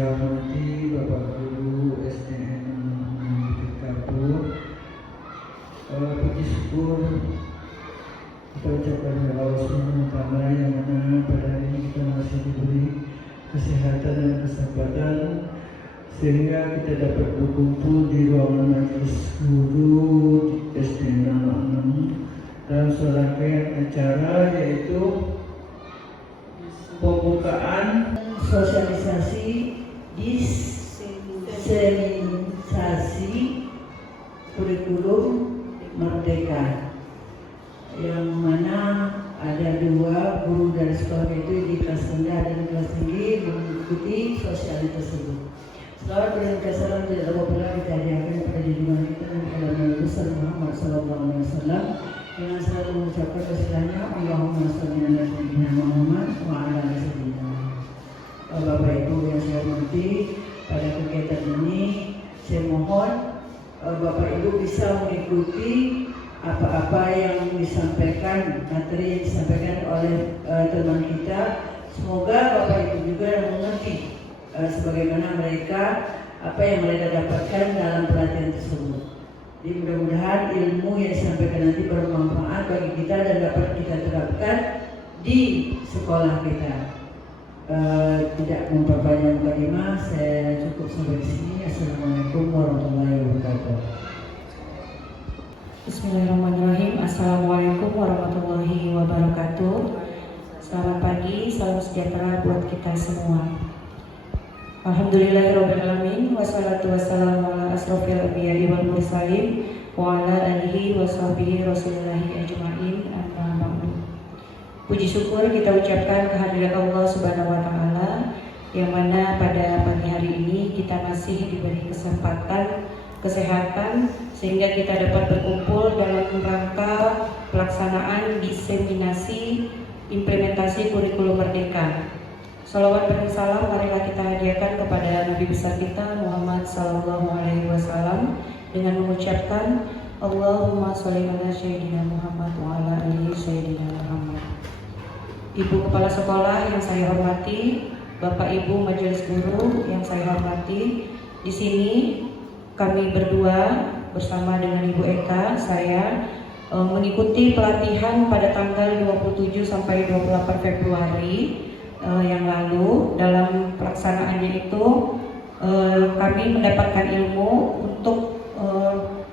saya hormati Bapak Guru SDN Bukit Kapur. Puji syukur kita ucapkan kepada Allah Subhanahu wa Ta'ala yang mana pada hari ini kita masih diberi kesehatan dan kesempatan sehingga kita dapat berkumpul di ruangan majelis guru SDN 06 dalam serangkaian acara yaitu pembukaan sosialisasi diseminisasi kurikulum Merdeka, yang mana ada dua guru dari sekolah itu di kelas rendah dan kelas tinggi mengikuti sosialisasi tersebut. Selamat berangkat salam tidak apabila kita hadiahkan kepada junjungan kita dan kepada Nabi besar Muhammad SAW dengan selalu mengucapkan istilahnya Allahumma sholli ala sayyidina Muhammad wa ala ali sayyidina. Bapak Ibu yang saya hormati, pada kegiatan ini saya mohon Bapak Ibu bisa mengikuti apa-apa yang disampaikan, materi yang disampaikan oleh teman kita. Semoga Bapak Ibu juga mengerti sebagaimana mereka apa yang mereka dapatkan dalam pelatihan tersebut. Jadi mudah-mudahan ilmu yang disampaikan nanti bermanfaat bagi kita dan dapat kita terapkan di sekolah kita. Tidak memperpanjang mukadimah, saya cukup sampai di sini. Assalamualaikum warahmatullahi wabarakatuh. Bismillahirrahmanirrahim. Assalamualaikum warahmatullahi wabarakatuh. Selamat pagi, salam sejahtera buat kita semua. Alhamdulillahirrahmanirrahim. Wassalatu wassalamu ala asrofil anbiya'i wal mursalin wa ala alihi wa sahbihi rasulillahi ajma'in. Amma ba'du. Puji syukur kita ucapkan kehadirat Allah Subhanahu wa Ta'ala, yang mana pada pagi hari ini kita masih diberi kesempatan kesehatan sehingga kita dapat berkumpul dalam rangka pelaksanaan diseminasi implementasi kurikulum Merdeka. Salawat dan salam marilah kita hadiahkan kepada Nabi besar kita Muhammad SAW dengan mengucapkan Allahumma sholli ala sayyidina Muhammad wa ala ali sayyidina Muhammad. Ibu Kepala Sekolah yang saya hormati, Bapak Ibu Majelis Guru yang saya hormati, di sini kami berdua bersama dengan Ibu Eka, saya mengikuti pelatihan pada tanggal 27 sampai 28 Februari yang lalu. Dalam pelaksanaannya itu kami mendapatkan ilmu untuk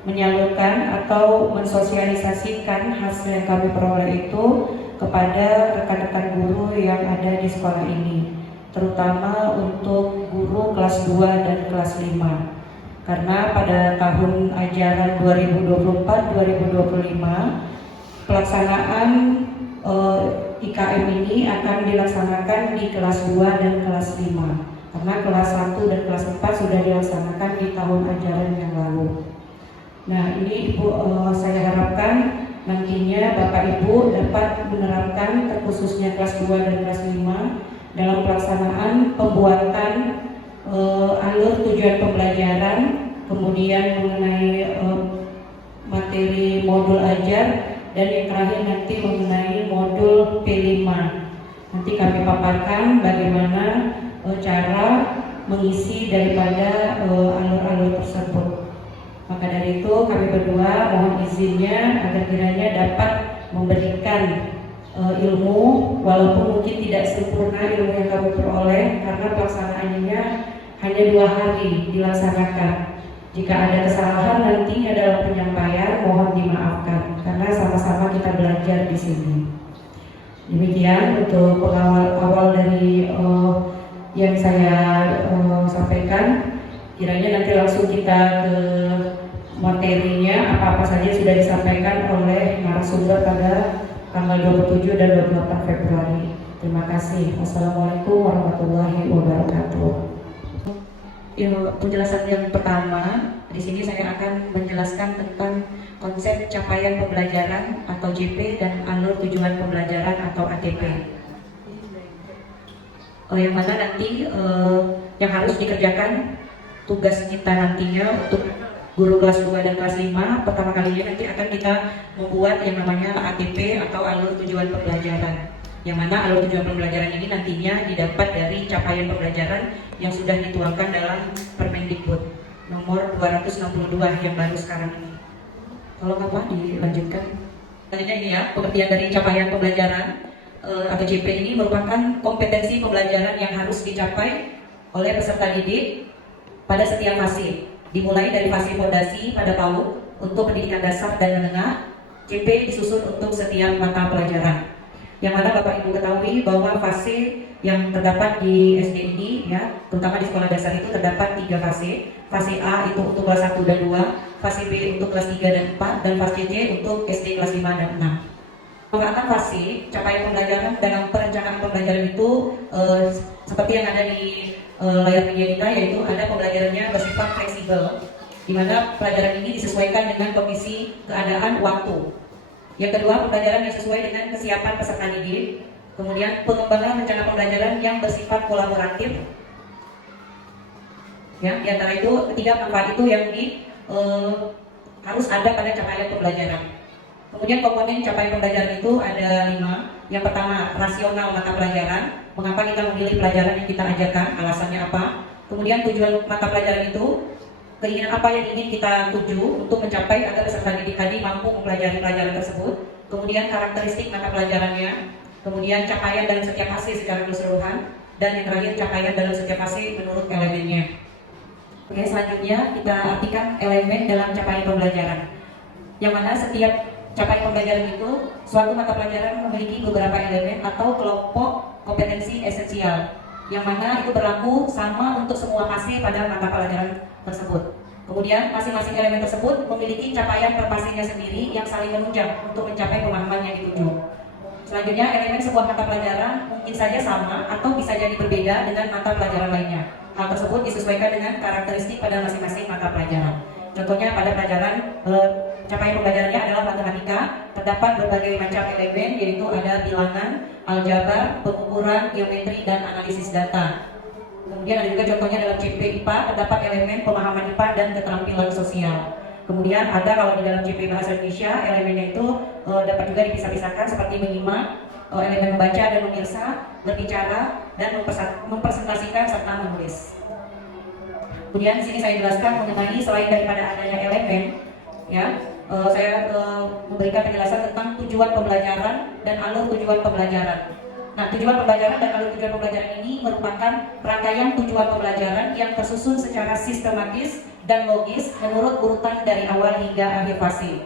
menyalurkan atau mensosialisasikan hasil yang kami peroleh itu kepada rekan-rekan guru yang ada di sekolah ini, terutama untuk guru kelas 2 dan kelas 5. Karena pada tahun ajaran 2024-2025 pelaksanaan IKM ini akan dilaksanakan di kelas 2 dan kelas 5. Karena kelas 1 dan kelas 4 sudah dilaksanakan di tahun ajaran yang lalu. Nah, ini Ibu, saya harapkan nantinya Bapak Ibu dapat menerapkan terkhususnya kelas 2 dan kelas 5 dalam pelaksanaan pembuatan alur tujuan pembelajaran, kemudian mengenai materi modul ajar, dan yang terakhir nanti mengenai modul P5. Nanti kami paparkan bagaimana cara mengisi daripada alur-alur tersebut. Maka dari itu kami berdua mohon izinnya agar kiranya dapat memberikan ilmu, walaupun mungkin tidak sempurna ilmu yang kami peroleh karena pelaksanaannya hanya 2 hari dilaksanakan. Jika ada kesalahan nantinya dalam penyampaian mohon dimaafkan karena sama-sama kita belajar di sini. Demikian untuk pengawal dari yang saya sampaikan. Kiranya nanti langsung kita ke materinya, apa-apa saja sudah disampaikan oleh narasumber pada tanggal 27 dan 28 Februari. Terima kasih. Wassalamualaikum warahmatullahi wabarakatuh. Penjelasan yang pertama, di sini saya akan menjelaskan tentang konsep capaian pembelajaran atau JP dan alur tujuan pembelajaran atau ATP. Yang mana nanti yang harus dikerjakan tugas kita nantinya untuk guru kelas 2 dan kelas 5 pertama kalinya nanti akan kita membuat yang namanya ATP atau alur tujuan pembelajaran, yang mana alur tujuan pembelajaran ini nantinya didapat dari capaian pembelajaran yang sudah dituangkan dalam Permendikbud nomor 262 yang baru sekarang ini. Kalau nggak apa dilanjutkan. Selanjutnya ini ya, pengertian dari capaian pembelajaran atau CP ini merupakan kompetensi pembelajaran yang harus dicapai oleh peserta didik pada setiap fase, dimulai dari fase fondasi pada PAUD untuk pendidikan dasar dan menengah. CP disusun untuk setiap mata pelajaran. Yang mana Bapak Ibu ketahui bahwa fase yang terdapat di SD ini ya, terutama di sekolah dasar itu terdapat 3 fase. Fase A itu untuk kelas 1 dan 2, fase B untuk kelas 3 dan 4, dan fase C untuk SD kelas 5 dan 6. Pembahasan fase capaian pembelajaran dalam perencanaan pembelajaran itu seperti yang ada di layar media kita, yaitu ada pembelajarannya bersifat fleksibel, di mana pelajaran ini disesuaikan dengan kondisi keadaan waktu. Yang kedua, pembelajaran yang sesuai dengan kesiapan peserta didik. Kemudian pengembangan rencana pembelajaran yang bersifat kolaboratif. Ya, di antara itu ketiga manfaat itu yang harus ada pada capaian pembelajaran. Kemudian komponen capaian pembelajaran itu ada 5. Yang pertama, rasional mata pelajaran. Mengapa kita memilih pelajaran yang kita ajarkan? Alasannya apa? Kemudian tujuan mata pelajaran itu, keinginan apa yang ingin kita tuju untuk mencapai agar peserta didik tadi mampu mempelajari pelajaran tersebut. Kemudian karakteristik mata pelajarannya. Kemudian capaian dalam setiap fase secara keseluruhan. Dan yang terakhir, capaian dalam setiap fase menurut elemennya. Oke, selanjutnya kita artikan elemen dalam capaian pembelajaran. Yang mana setiap capaian pembelajaran itu, suatu mata pelajaran memiliki beberapa elemen atau kelompok kompetensi esensial, yang mana itu berlaku sama untuk semua fase pada mata pelajaran tersebut. Kemudian masing-masing elemen tersebut memiliki capaian per fasenya sendiri yang saling menunjang untuk mencapai pemahaman yang dituju. Selanjutnya, elemen sebuah mata pelajaran mungkin saja sama atau bisa jadi berbeda dengan mata pelajaran lainnya. Hal tersebut disesuaikan dengan karakteristik pada masing-masing mata pelajaran. Contohnya pada pelajaran capaian pembelajarannya adalah matematika, terdapat berbagai macam elemen, yaitu ada bilangan, aljabar, pengukuran, geometri, dan analisis data. Kemudian ada juga contohnya dalam CP IPA, terdapat elemen pemahaman IPA dan keterampilan sosial. Kemudian ada kalau di dalam CP Bahasa Indonesia, elemennya itu dapat juga dipisah-pisahkan seperti menyimak, elemen membaca dan memirsa, berbicara, dan mempresentasikan serta menulis. Kemudian di sini saya jelaskan mengenai selain daripada adanya elemen, ya, saya memberikan penjelasan tentang tujuan pembelajaran dan alur tujuan pembelajaran. Nah, tujuan pembelajaran dan alur tujuan pembelajaran ini merupakan rangkaian tujuan pembelajaran yang tersusun secara sistematis dan logis menurut urutan dari awal hingga akhir fase.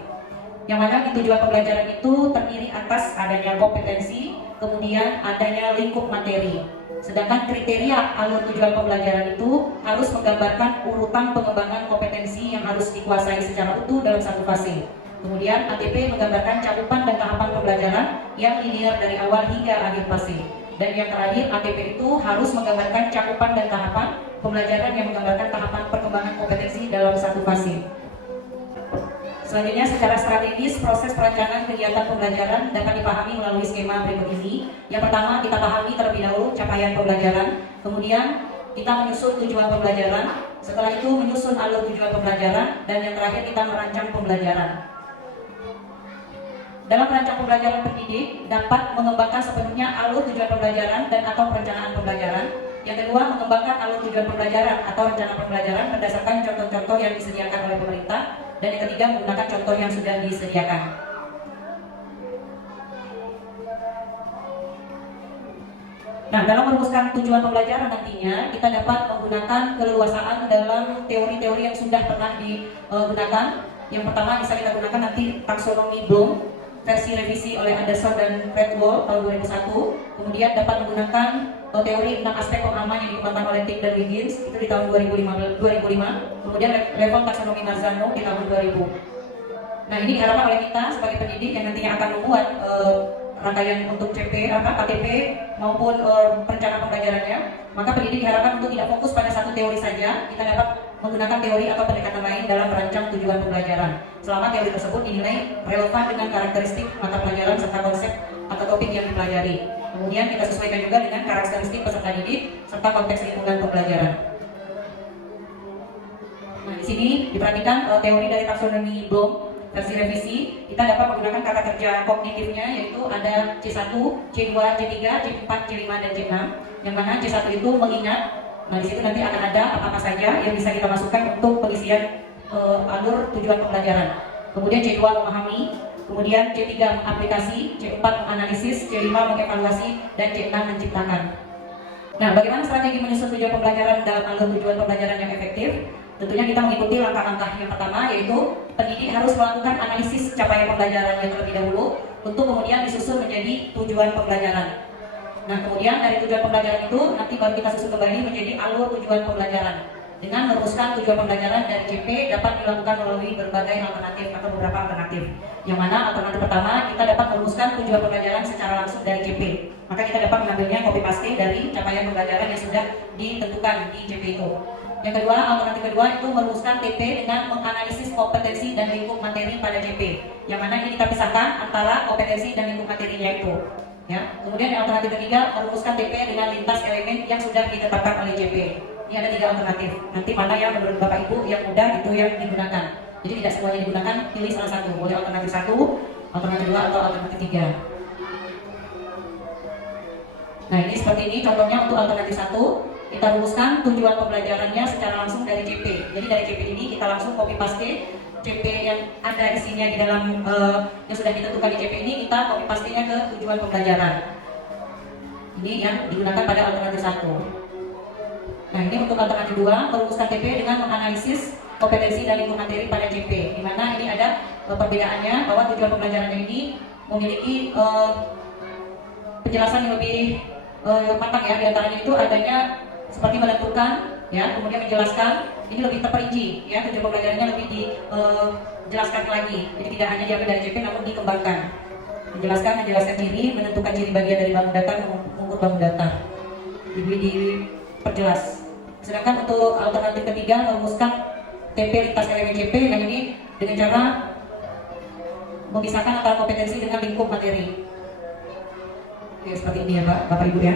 Yang mana di tujuan pembelajaran itu terdiri atas adanya kompetensi, kemudian adanya lingkup materi. Sedangkan kriteria alur tujuan pembelajaran itu harus menggambarkan urutan pengembangan kompetensi yang harus dikuasai secara utuh dalam satu fase. Kemudian ATP menggambarkan cakupan dan tahapan pembelajaran yang linear dari awal hingga akhir fase. Dan yang terakhir, ATP itu harus menggambarkan cakupan dan tahapan pembelajaran yang menggambarkan tahapan perkembangan kompetensi dalam satu fase. Selanjutnya, secara strategis, proses perencanaan kegiatan pembelajaran dapat dipahami melalui skema berikut ini. Yang pertama, kita pahami terlebih dahulu capaian pembelajaran. Kemudian, kita menyusun tujuan pembelajaran. Setelah itu, menyusun alur tujuan pembelajaran. Dan yang terakhir, kita merancang pembelajaran. Dalam merancang pembelajaran pendidik, dapat mengembangkan sepenuhnya alur tujuan pembelajaran dan atau perencanaan pembelajaran. Yang kedua, mengembangkan alur tujuan pembelajaran atau rencana pembelajaran berdasarkan contoh-contoh yang disediakan oleh pemerintah. Dan yang ketiga, menggunakan contoh yang sudah disediakan. Nah, dalam merumuskan tujuan pembelajaran nantinya, kita dapat menggunakan keleluasaan dalam teori-teori yang sudah pernah digunakan. Yang pertama bisa kita gunakan nanti taksonomi Bloom, versi revisi oleh Anderson dan Redwall tahun 2001. Kemudian dapat menggunakan teori tentang aspek pemahaman yang dikembangkan oleh Tick dan Wiggins itu di tahun 2005. Kemudian level taksonomi Marzano di tahun 2000. Nah, ini diharapkan oleh kita sebagai pendidik yang nantinya akan membuat rangkaian untuk CP, KTP maupun perencanaan pembelajarannya. Maka pendidik diharapkan untuk tidak fokus pada satu teori saja. Kita dapat menggunakan teori atau pendekatan lain dalam merancang tujuan pembelajaran. Selama teori tersebut dinilai relevan dengan karakteristik mata pelajaran serta konsep atau topik yang dipelajari. Kemudian kita sesuaikan juga dengan karakteristik peserta didik serta konteks lingkungan pembelajaran. Nah, di sini diperhatikan teori dari taksonomi Bloom versi revisi, kita dapat menggunakan kata kerja kognitifnya, yaitu ada C1, C2, C3, C4, C5, dan C6. Yang mana C1 itu mengingat. Nah, di situ nanti akan ada apa-apa saja yang bisa kita masukkan untuk pengisian alur tujuan pembelajaran. Kemudian C2 memahami, kemudian C3 aplikasi, C4 analisis, C5 mengevaluasi, dan C6 menciptakan. Nah, bagaimana strategi menyusun tujuan pembelajaran dalam alur tujuan pembelajaran yang efektif? Tentunya kita mengikuti langkah-langkah yang pertama, yaitu pendidik harus melakukan analisis capaian pembelajaran yang terlebih dahulu untuk kemudian disusun menjadi tujuan pembelajaran. Nah, kemudian dari tujuan pembelajaran itu nanti baru kita susun kembali menjadi alur tujuan pembelajaran. Dengan merumuskan tujuan pembelajaran dari CP dapat dilakukan melalui berbagai alternatif atau beberapa alternatif. Yang mana alternatif pertama, kita dapat merumuskan tujuan pembelajaran secara langsung dari CP. Maka kita dapat mengambilnya copy paste dari capaian pembelajaran yang sudah ditentukan di CP itu. Yang kedua, alternatif kedua itu merumuskan TP dengan menganalisis kompetensi dan lingkup materi pada CP. Yang mana ini kita pisahkan antara kompetensi dan lingkup materinya itu. Ya. Kemudian yang alternatif ketiga, merumuskan TP dengan lintas elemen yang sudah ditetapkan oleh CP. Ini ada 3 alternatif. Nanti mana yang menurut Bapak Ibu yang mudah itu yang digunakan. Jadi tidak semuanya digunakan, pilih salah satu. Boleh alternatif 1, alternatif 2, atau alternatif 3. Nah, ini seperti ini contohnya untuk alternatif 1. Kita rumuskan tujuan pembelajarannya secara langsung dari CP. Jadi dari CP ini kita langsung copy paste CP yang ada isinya di dalam yang sudah ditentukan di CP ini, kita copy paste-nya ke tujuan pembelajaran. Ini yang digunakan pada alternatif 1. Nah, ini untuk alternatif 2, merumuskan TP dengan menganalisis kompetensi dan lingkup materi pada CP. Di mana ini ada perbedaannya bahwa tujuan pembelajarannya ini memiliki penjelasan yang lebih matang ya. Di antaranya itu adanya seperti menentukan, ya, kemudian menjelaskan. Ini lebih terperinci, ya, tujuan pembelajarannya lebih dijelaskan lagi. Jadi tidak hanya diambil dari CP, namun dikembangkan. Menjelaskan ciri, menentukan ciri bagian dari bangun data, mengukur bangun data. Jadi diperjelas. Sedangkan untuk alternatif ketiga, merumuskan TP lintas elemen CP, yang ini dengan cara memisahkan antara kompetensi dengan lingkup materi. Oke, seperti ini ya Bapak Ibu ya.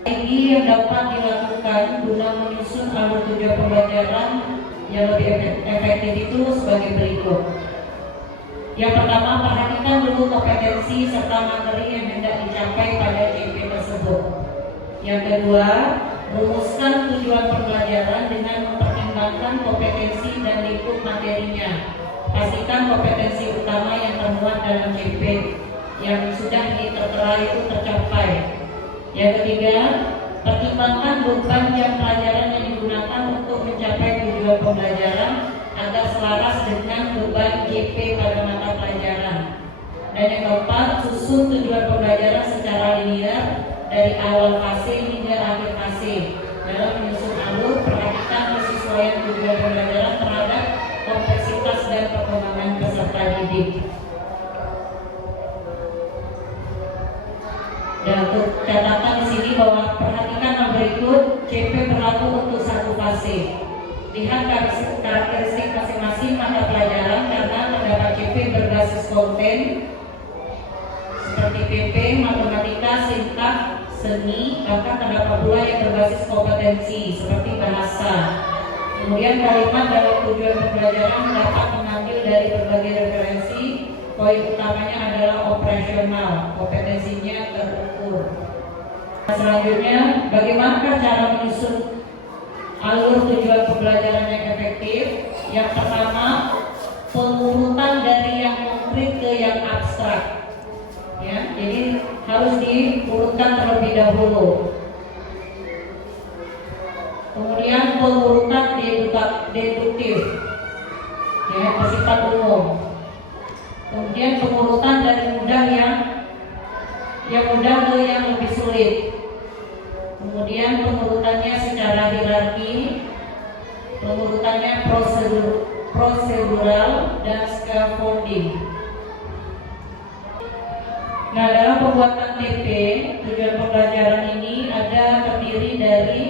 Ini yang dapat dilakukan guna menyusun alur tujuan pembelajaran yang lebih efektif itu sebagai berikut. Yang pertama, perhatikan dulu kompetensi serta materi yang hendak dicapai pada CP tersebut. Yang kedua, rumuskan tujuan pembelajaran dengan mempertimbangkan kompetensi dan lingkup materinya. Pastikan kompetensi utama yang termuat dalam CP yang sudah tertera itu tercapai. Yang ketiga, pertimbangkan beban jam pelajaran yang digunakan untuk mencapai tujuan pembelajaran agar selaras dengan beban GP pada mata pelajaran. Dan yang keempat, susun tujuan pembelajaran secara linear dari awal fase hingga akhir fase. Dalam menyusun alur, perhatikan kesesuaian tujuan pembelajaran terhadap kompleksitas dan perkembangan peserta didik. Dan untuk catatan di sini bahwa perhatikan hal berikut, CP berlaku untuk satu fase. Lihat karakteristik masing-masing mata pelajaran karena terdapat CP berbasis konten seperti PP, matematika, sintak, seni, bahkan terdapat pula yang berbasis kompetensi seperti bahasa. Kemudian kalimat dalam tujuan pembelajaran dapat mengambil dari berbagai referensi. Poin utamanya adalah operasional, kompetensinya terukur. Selanjutnya, bagaimana cara menyusun alur tujuan pembelajaran yang efektif? Yang pertama, pengurutan dari yang konkret ke yang abstrak. Ya, jadi harus diurutkan terlebih dahulu. Kemudian pengurutan deduktif, ya, bersifat umum. Kemudian pengurutan dari mudah yang mudah ke yang lebih sulit. Kemudian pengurutannya secara hierarki, pengurutannya prosedural dan scaffolding. Nah, dalam pembuatan TP, tujuan pembelajaran ini terdiri dari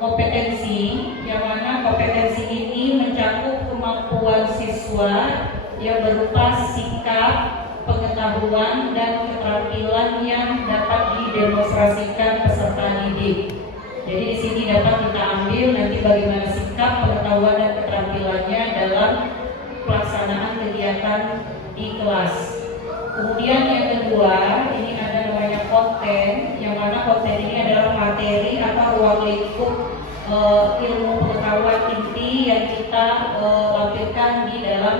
kompetensi, yang mana kompetensi ini mencakup kemampuan siswa yang berupa sikap, pengetahuan, dan keterampilan yang dapat didemonstrasikan peserta didik. Jadi di sini dapat kita ambil nanti bagaimana sikap, pengetahuan, dan keterampilannya dalam pelaksanaan kegiatan di kelas. Kemudian yang kedua, ini ada namanya konten, yang mana konten ini adalah materi atau ruang lingkup ilmu pengetahuan inti yang kita lampirkan di dalam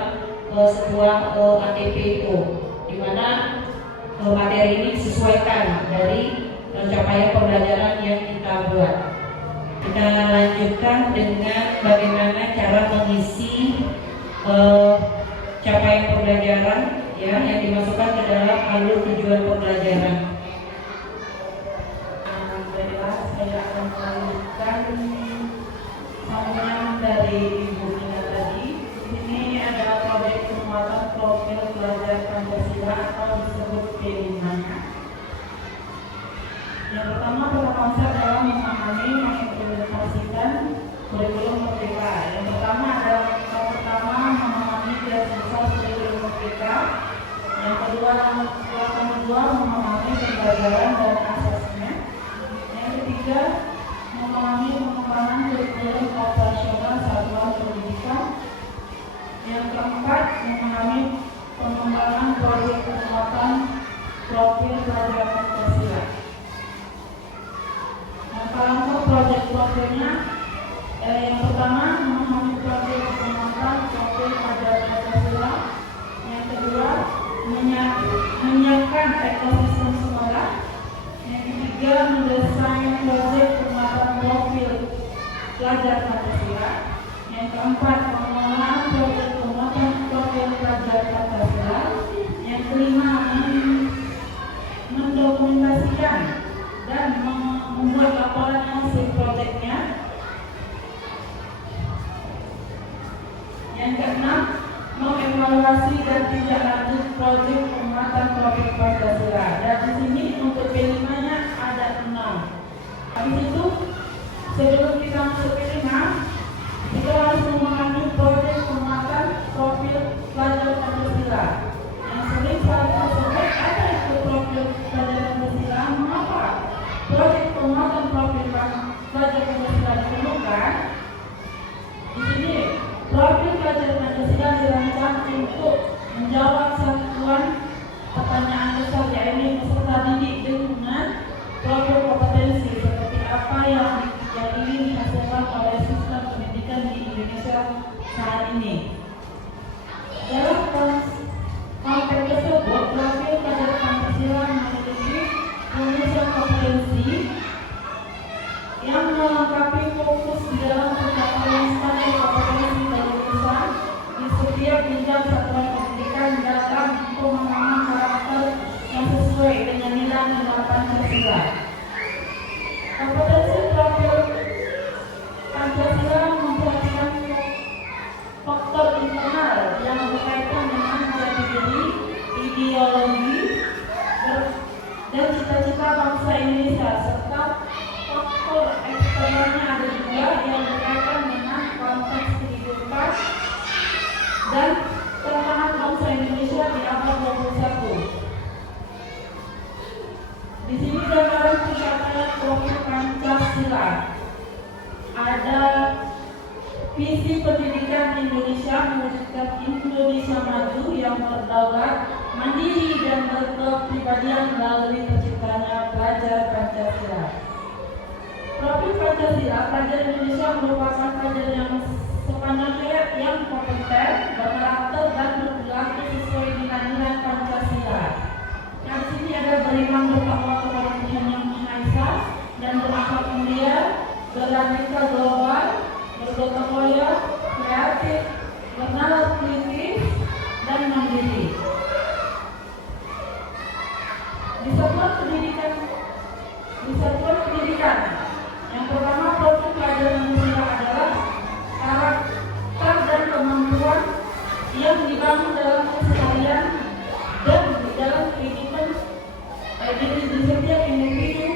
sebuah ATP itu, di mana materi ini disesuaikan dari capaian pembelajaran yang kita buat. Kita lanjutkan dengan bagaimana cara mengisi capaian pembelajaran ya yang dimasukkan ke dalam alur tujuan pembelajaran. Baiklah, saya akan melanjutkan sambungan dari Ibu Nina tadi. Di sini ada proyek penguatan profil pelajar Pancasila atau disebut P5. Yang pertama pada konsep adalah memahami, mengimplementasikan kurikulum merdeka. Yang pertama memahami garis besar kurikulum merdeka. Yang kedua memahami pembelajaran dan asasnya. Yang ketiga memahami pengembangan kurikulum operasional satuan pendidikan. Yang keempat memahami pengembangan proyek penguatan profil pelajar Pancasila. Kalau proyek profilnya, yang pertama memahami proyek penguatan profil pelajar Pancasila. Yang kedua menyiapkan ekosistem sekolah. Yang ketiga mendesain proyek penguatan profil pelajar Pancasila. Yang keempat mengelola proyek penguatan profil pelajar Pancasila. Yang kelima mendokumentasikan dan membuat laporan hasil proyeknya. Yang keenam mengevaluasi dan tindak lanjut proyek penguatan profil Pancasila. Dan di sini untuk P5-nya ada 6. Habis itu sebelum kita masuk P5, kita harus memahami proyek penguatan profil pelajar Pancasila. Yang sering saya sebut ada itu profil pelajar Pancasila. Mengapa proyek penguatan profil pelajar Pancasila diperlukan? Di sini profil pelajar Pancasila dirancang untuk menjawab satuan pertanyaan besar, yaitu peserta didik dengan profil kompetensi seperti apa yang ingin dihasilkan oleh sistem pendidikan di Indonesia saat ini. Dalam konteks tersebut, profil pelajar Pancasila memiliki rumus kompetensi yang melengkapi fokus di dalam pencapaian standar kompetensi dan lulusan di setiap jenjang satuan pendidikan dalam pemahaman karakter yang sesuai dengan nilai-nilai Pancasila. Kompetensi profil Pancasila memperhatikan faktor internal yang berkaitan dengan jati diri, ideologi, dan cita-cita bangsa Indonesia, serta faktor eksternalnya ada juga yang berkaitan dengan konteks kehidupan dan pertahanan bangsa Indonesia di abad 21. Di sini gambaran pencapaian profil Pancasila. Ada visi pendidikan Indonesia mewujudkan Indonesia maju yang berdaulat, mandiri dan berkepribadian melalui terciptanya pelajar Pancasila. Profil Pancasila, pelajar Indonesia merupakan pelajar yang sepanjang hayat yang kompeten, berkarakter dan berperilaku sesuai nilai-nilai Pancasila. Nah, di sini ada beriman bertakwa kepada Tuhan Yang Maha Esa dan berakhlak mulia, beraneka global, bergotong royong, kreatif, bernalar kritis, dan mandiri. Di satuan pendidikan, yang pertama profil pelajar Pancasila adalah karakter dan kemampuan yang dibangun dalam keseharian dan di dalam kehidupan di setiap individu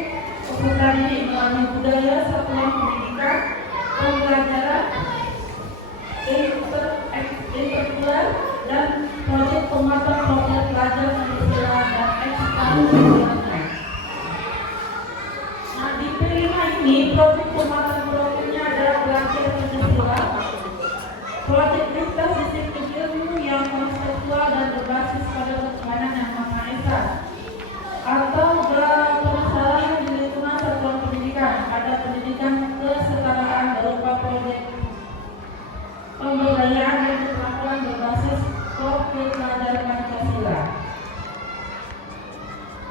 peserta didik melalui budaya satuan pendidikan, pembelajaran, interkultural, dan proyek penguatan profil pelajar Pancasila dan ekstrakurikuler. Nah, di P5 ini proyek penguatan profilnya adalah belajar Pancasila, proyek lintas disiplin ilmu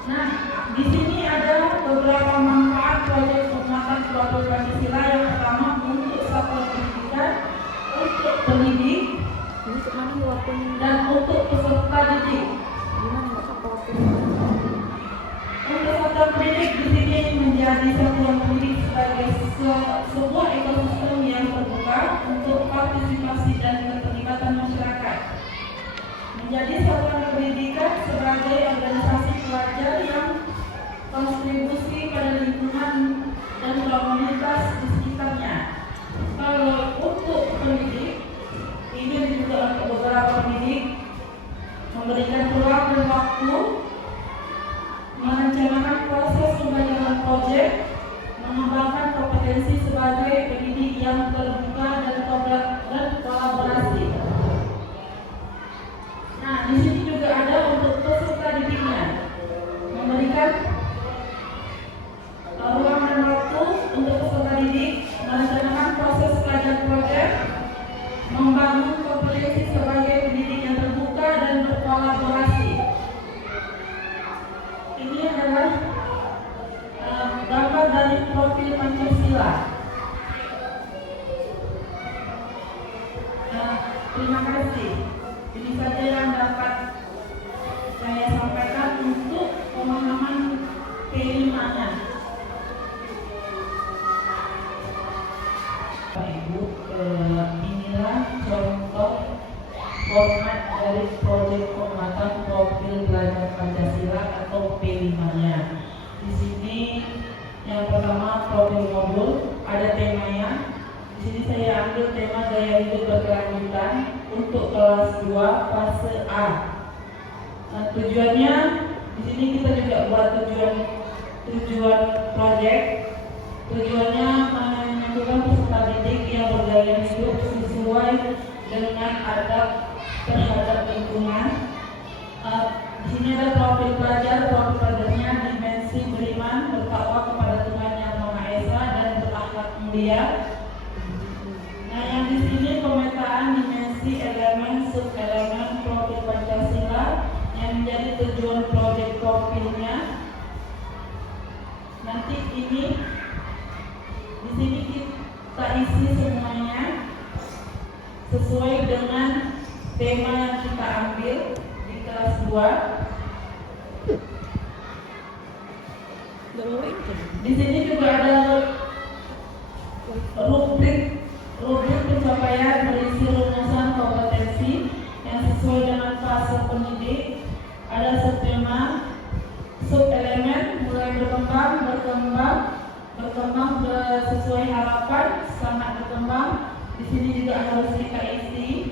Nah, di sini ada beberapa manfaat proyek penguatan profil Pancasila. Yang pertama, untuk satuan pendidikan, untuk pendidik, dan untuk peserta didik. Untuk satuan pendidik di sini menjadi satuan pendidik sebagai sebuah ekosistem yang terbuka untuk partisipasi dan keterlibatan masyarakat. Menjadi satuan pendidikan sebagai organisasi pelajar yang kontribusi pada lingkungan dan komunitas di sekitarnya. Kalau untuk pendidik, ini juga untuk beberapa pendidik memberikan ruang dan waktu, merencanakan proses pembelajaran proyek, mengembangkan kompetensi sebagai pendidik yang terbuka dan kolaborasi. Nah, di sini juga ada untuk peserta didiknya, memberikan ruang dan waktu untuk peserta didik, merencanakan proses pelajaran proyek, membangun kompetensi sebagai pendidik yang terbuka dan berkolaborasi. Ini adalah gambar dari profil Pancasila. Terima kasih. Ini saja yang dapat saya sampaikan untuk pemahaman keilmuannya. Pak Ibu, inilah contoh format dari proyek penguatan profil belajar Pancasila atau P5-nya. Di sini yang pertama profil modul, ada temanya. Di sini saya ambil tema gaya hidup berkelanjutan untuk kelas 2 fase A. Nah, tujuannya di sini kita juga buat tujuan proyek. Tujuannya menyatukan peserta didik yang bergaya hidup sesuai dengan adab terhadap lingkungan. Di sini ada profil pelajarnya dimensi beriman, bertakwa kepada Tuhan Yang Maha Esa dan berakhlak mulia. Nah, yang di sini pemetaan dimensi elemen subelemen profil Pancasila yang menjadi tujuan proyek profilnya. Nanti ini di sini kita isi semuanya sesuai dengan tema yang kita ambil di kelas 2. Di sini juga ada rubrik pencapaian berisi rumusan kompetensi yang sesuai dengan fase pendidik. Ada subtema, subelemen mulai berkembang sesuai harapan, sangat berkembang. Di sini juga harus kita isi.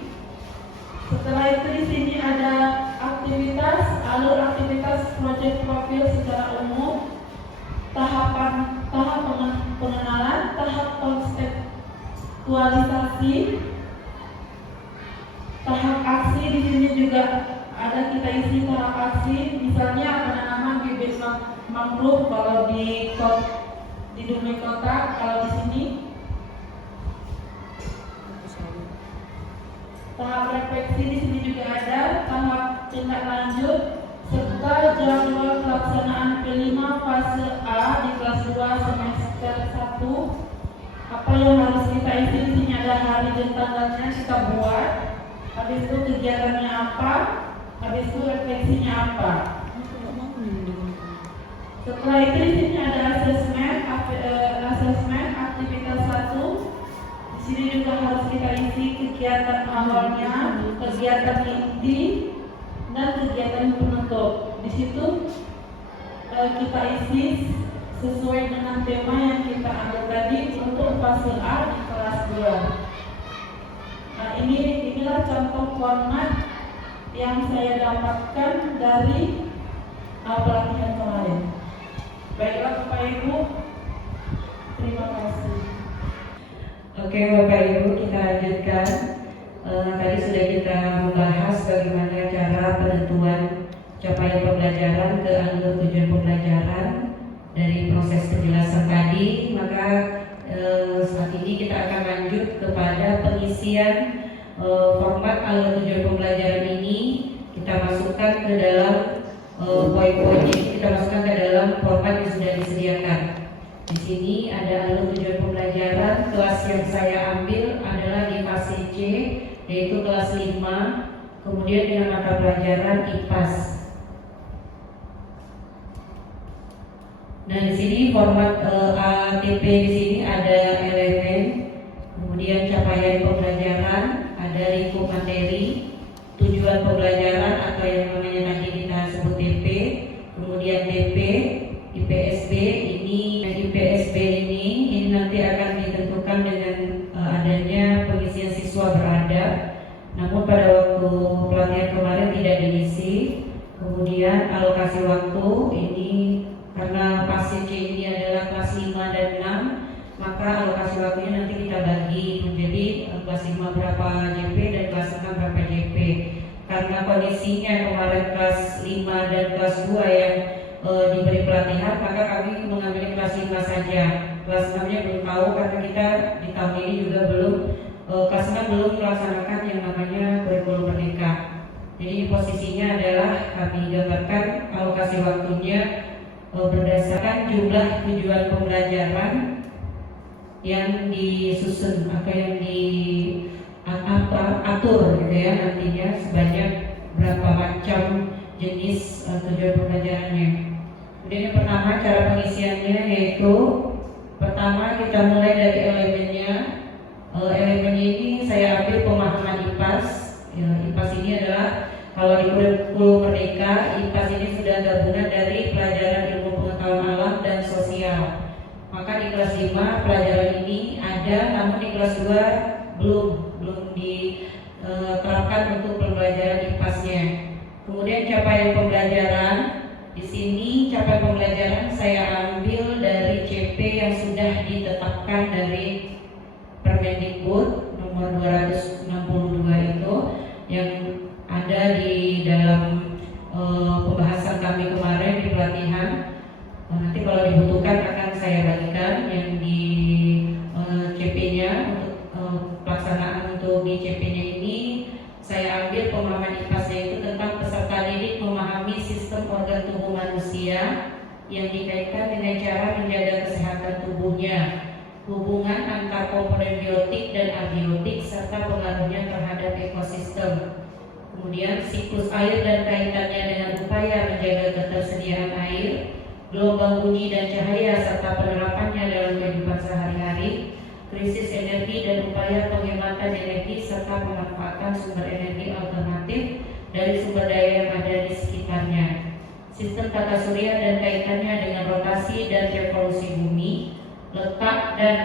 Setelah itu di sini ada alur aktivitas proyek profil secara umum, tahap pengenalan, tahap konseptualisasi, tahap aksi. Di sini juga ada kita isi tahap aksi, misalnya penanaman bibit mangrove kalau di Dumai Kota, kalau di sini tahap refleksi. Di sini juga ada tahap tindak lanjut serta jadwal pelaksanaan P5 fase A di kelas 2 semester 1. Apa yang harus kita isi? Di sini ada hari dan tanggalnya kita buat. Habis itu kegiatannya apa? Habis itu refleksinya apa? Setelah itu di sini ada asesmen aktivitas 1. Di sini juga harus kita isi kegiatan awalnya, kegiatan inti, dan kegiatan penutup. Di situ kita isi sesuai dengan tema yang kita ambil tadi untuk fase A di kelas 2. Nah, inilah contoh format yang saya dapatkan dari pelatihan kemarin. Baiklah Bapak Ibu, terima kasih. Oke Bapak Ibu, kita lanjutkan. Tadi sudah kita membahas bagaimana cara penentuan capaian pembelajaran ke alur tujuan pembelajaran dari proses penjelasan tadi. Maka saat ini kita akan lanjut kepada pengisian format alur tujuan pembelajaran ini. Kita masukkan ke dalam poin-poin yang kita kita masukkan ke dalam format yang sudah disediakan. Di sini ada alur tujuan pembelajaran. Kelas yang saya ambil adalah di fase C, yaitu kelas 5, kemudian dengan mata pelajaran IPAS. Nah, di sini format ATP di sini ada elemen, kemudian capaian pembelajaran, ada lingkup materi, tujuan pembelajaran atau yang namanya tadi kita sebut TP, kemudian TP, IPSB. IPSB ini nanti akan ditentukan dengan adanya pengisian siswa beradab. Namun pada waktu pelatihan kemarin tidak diisi. Kemudian alokasi waktu ini karena fase C ini adalah kelas 5 dan 6, maka alokasi waktunya nanti kita bagi menjadi kelas 5 berapa JP dan kelas 6 berapa JP. Karena kondisinya kemarin kelas 5 dan kelas 2 yang diberi pelatihan, maka kami mengambil kelas 5 saja. Kelas 6-nya belum tahu karena kita di tahun ini juga belum kelas 6 belum melaksanakan yang namanya kurikulum merdeka. Jadi posisinya adalah kami gambarkan alokasi waktunya berdasarkan jumlah tujuan pembelajaran yang disusun atau yang diatur gitu ya, nantinya sebanyak berapa macam jenis tujuan pembelajarannya. Kemudian yang pertama cara pengisiannya yaitu pertama kita mulai dari elemennya. Elemennya ini saya ambil pemahaman IPAS. IPAS ini adalah kalau di kurikulum merdeka, IPAS ini sudah gabungan dari pelajaran ilmu pengetahuan alam dan sosial. Maka di kelas 5 pelajaran ini ada, namun di kelas 2 belum diterapkan untuk pembelajaran IPAS-nya. Kemudian capaian pembelajaran, di sini capaian pembelajaran saya ambil dari CP yang sudah ditetapkan dari Permendikbud nomor 262 itu yang ada di dalam pembahasan kami kemarin di pelatihan. Nanti kalau dibutuhkan akan saya bagikan yang di CP-nya untuk pelaksanaan untuk di CP-nya ini. Saya ambil pemahaman IPAS-nya itu tentang peserta didik memahami sistem organ tubuh manusia yang dikaitkan dengan cara menjaga kesehatan tubuhnya, hubungan antar komponen biotik dan abiotik serta pengaruhnya terhadap ekosistem. Kemudian siklus air dan kaitannya dengan upaya menjaga ketersediaan air, gelombang bunyi dan cahaya serta penerapannya dalam kehidupan sehari-hari, krisis energi dan upaya penghematan energi serta pemanfaatan sumber energi alternatif dari sumber daya yang ada di sekitarnya, sistem tata surya dan kaitannya dengan rotasi dan revolusi bumi, letak dan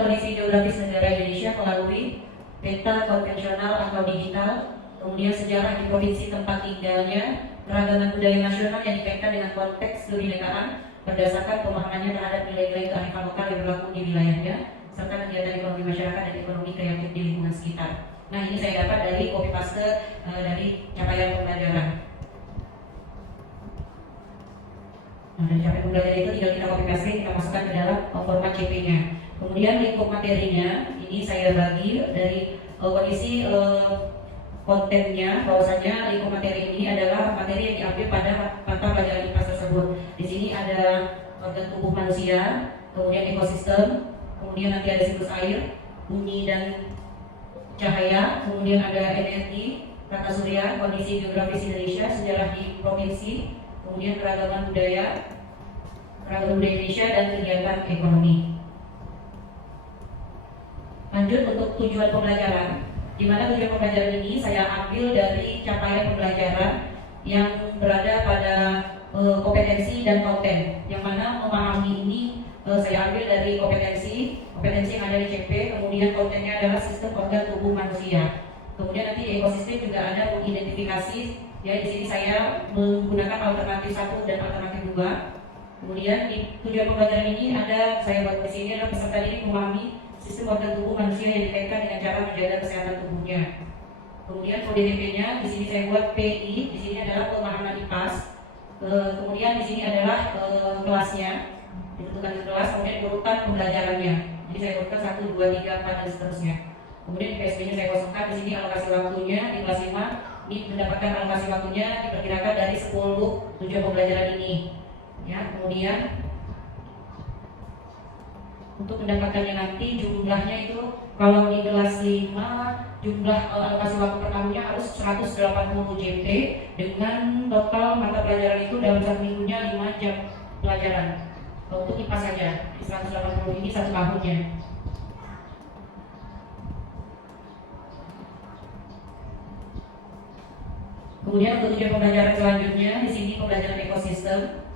kondisi geografis negara Indonesia melalui peta konvensional atau digital, kemudian sejarah di provinsi tempat tinggalnya, keragaman budaya nasional yang dikaitkan dengan konteks kebinekaan berdasarkan pemahamannya terhadap nilai-nilai kearifan lokal yang berlaku di wilayahnya, serta kegiatan ekonomi masyarakat dan ekonomi kreatif di lingkungan sekitar. Nah, ini saya dapat dari copy paste dari capaian pembelajaran. Nah, dari capaian pembelajaran itu tinggal kita copy paste, kita masukkan ke dalam format CP-nya. Kemudian lingkup materinya ini saya bagi dari kondisi kontennya, bahwasanya lingkup materi ini adalah materi yang diambil pada mata pelajaran IPAS tersebut. Di sini ada organ tubuh manusia, kemudian ekosistem, kemudian nanti ada siklus air, bunyi dan cahaya, kemudian ada energi, tata surya, kondisi geografis Indonesia, sejarah di provinsi, kemudian keragaman budaya Indonesia dan kegiatan ekonomi. Lanjut untuk tujuan pembelajaran, di mana tujuan pembelajaran ini saya ambil dari capaian pembelajaran yang berada pada kompetensi dan konten, yang mana memahami ini saya ambil dari kompetensi yang ada di CP, kemudian kontennya adalah sistem organ tubuh manusia. Kemudian nanti di ekosistem juga ada mengidentifikasi, ya di sini saya menggunakan alternatif 1 dan alternatif 2. Kemudian di tujuan pembelajaran ini ada saya buat di sini adalah peserta didik memahami sistem organ tubuh manusia yang dikaitkan dengan cara menjaga kesehatan tubuhnya. Kemudian kode DP-nya di sini saya buat PI, di sini adalah pemahaman IPAS. Kemudian di sini adalah kelasnya, ditentukan di kelas, kemudian urutan pembelajarannya. Jadi saya urutkan 1, 2, 3, 4 dan seterusnya. Kemudian PSB-nya saya kosongkan, di sini alokasi waktunya di kelas 5 mendapatkan alokasi waktunya diperkirakan dari 10 tujuan pembelajaran ini. Ya, kemudian untuk mendapatkannya nanti jumlahnya itu kalau di kelas 5 jumlah alokasi waktu per tahunnya harus 180 JP dengan total mata pelajaran itu dalam satu minggunya 5 jam pelajaran. Untuk IPA saja 180 ini satu tahunnya. Kemudian untuk tujuan pembelajaran selanjutnya di sini pembelajaran ekosistem.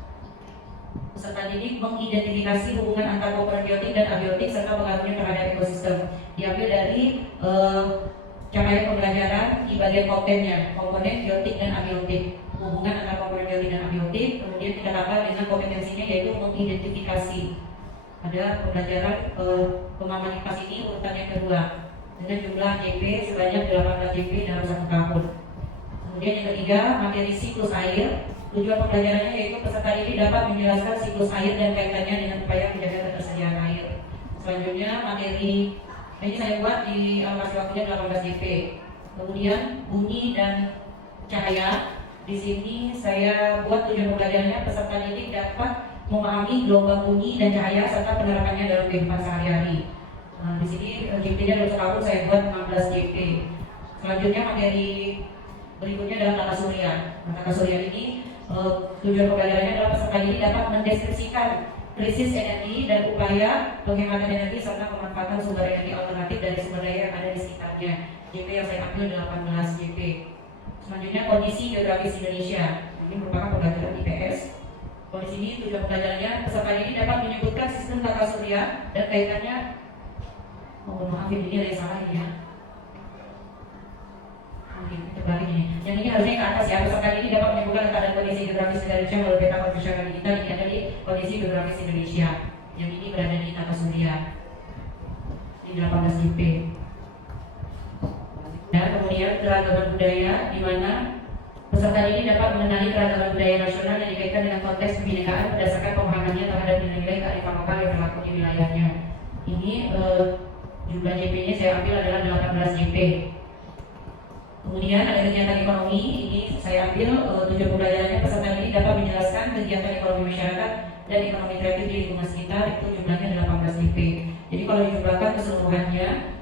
Peserta didik mengidentifikasi hubungan antar komponen biotik dan abiotik serta pengaruhnya terhadap ekosistem. Diambil dari capaian pembelajaran di bagian kontennya, komponen biotik dan abiotik. Hubungan antara komponen biotik dan abiotik, kemudian kita tambah dengan kompetensinya yaitu mengidentifikasi. Ada pembelajaran pemahaman IPAS ini urutan yang kedua dengan jumlah JP sebanyak 18 JP dalam satu tahun. Kemudian yang ketiga, materi siklus air. Tujuan pembelajarannya yaitu peserta didik dapat menjelaskan siklus air dan kaitannya dengan upaya menjaga ketersediaan air. Selanjutnya materi ini saya buat di alokasi waktunya 18 JP. Kemudian bunyi dan cahaya. Di sini saya buat tujuan pembelajarannya peserta didik dapat memahami gelombang bunyi dan cahaya serta penerapannya dalam kehidupan sehari-hari. Nah, di sini JP-nya dalam setahun saya buat 15 JP. Selanjutnya materi berikutnya adalah tata surya. Nah, tata surya ini tujuan pembelajarannya adalah peserta didik dapat mendeskripsikan krisis energi dan upaya penghematan energi serta pemanfaatan sumber energi alternatif dari sumber daya yang ada di sekitarnya. JP yang saya ambil 18 JP. Selanjutnya kondisi geografis Indonesia. Ini merupakan pembelajaran IPS. Kondisi ini tujuan pembelajarannya peserta didik dapat menyebutkan sistem tata surya dan kaitannya. Mohon maaf ini ada yang salah ini ya. Oke, terbalik ini. Yang ini harusnya ke atas ya. Peserta didik dapat menyebutkan keadaan kondisi geografis Indonesia melalui peta konvensional digital. Ini ada di kondisi geografis Indonesia. Yang ini berada di tata surya. Di 18 JP. Dan kemudian keragaman budaya, di mana peserta didik dapat mengenali keragaman budaya nasional yang dikaitkan dengan konteks kebinekaan berdasarkan pemahamannya terhadap nilai-nilai kearifan lokal yang berlaku di wilayahnya. Ini jumlah JP-nya saya ambil adalah 18 JP. Kemudian ada kegiatan ekonomi, ini saya ambil tujuan pembelajarannya peserta didik dapat menjelaskan kegiatan ekonomi masyarakat dan ekonomi kreatif di lingkungan sekitar, itu jumlahnya 18 JP. Jadi kalau dijumlahkan keseluruhannya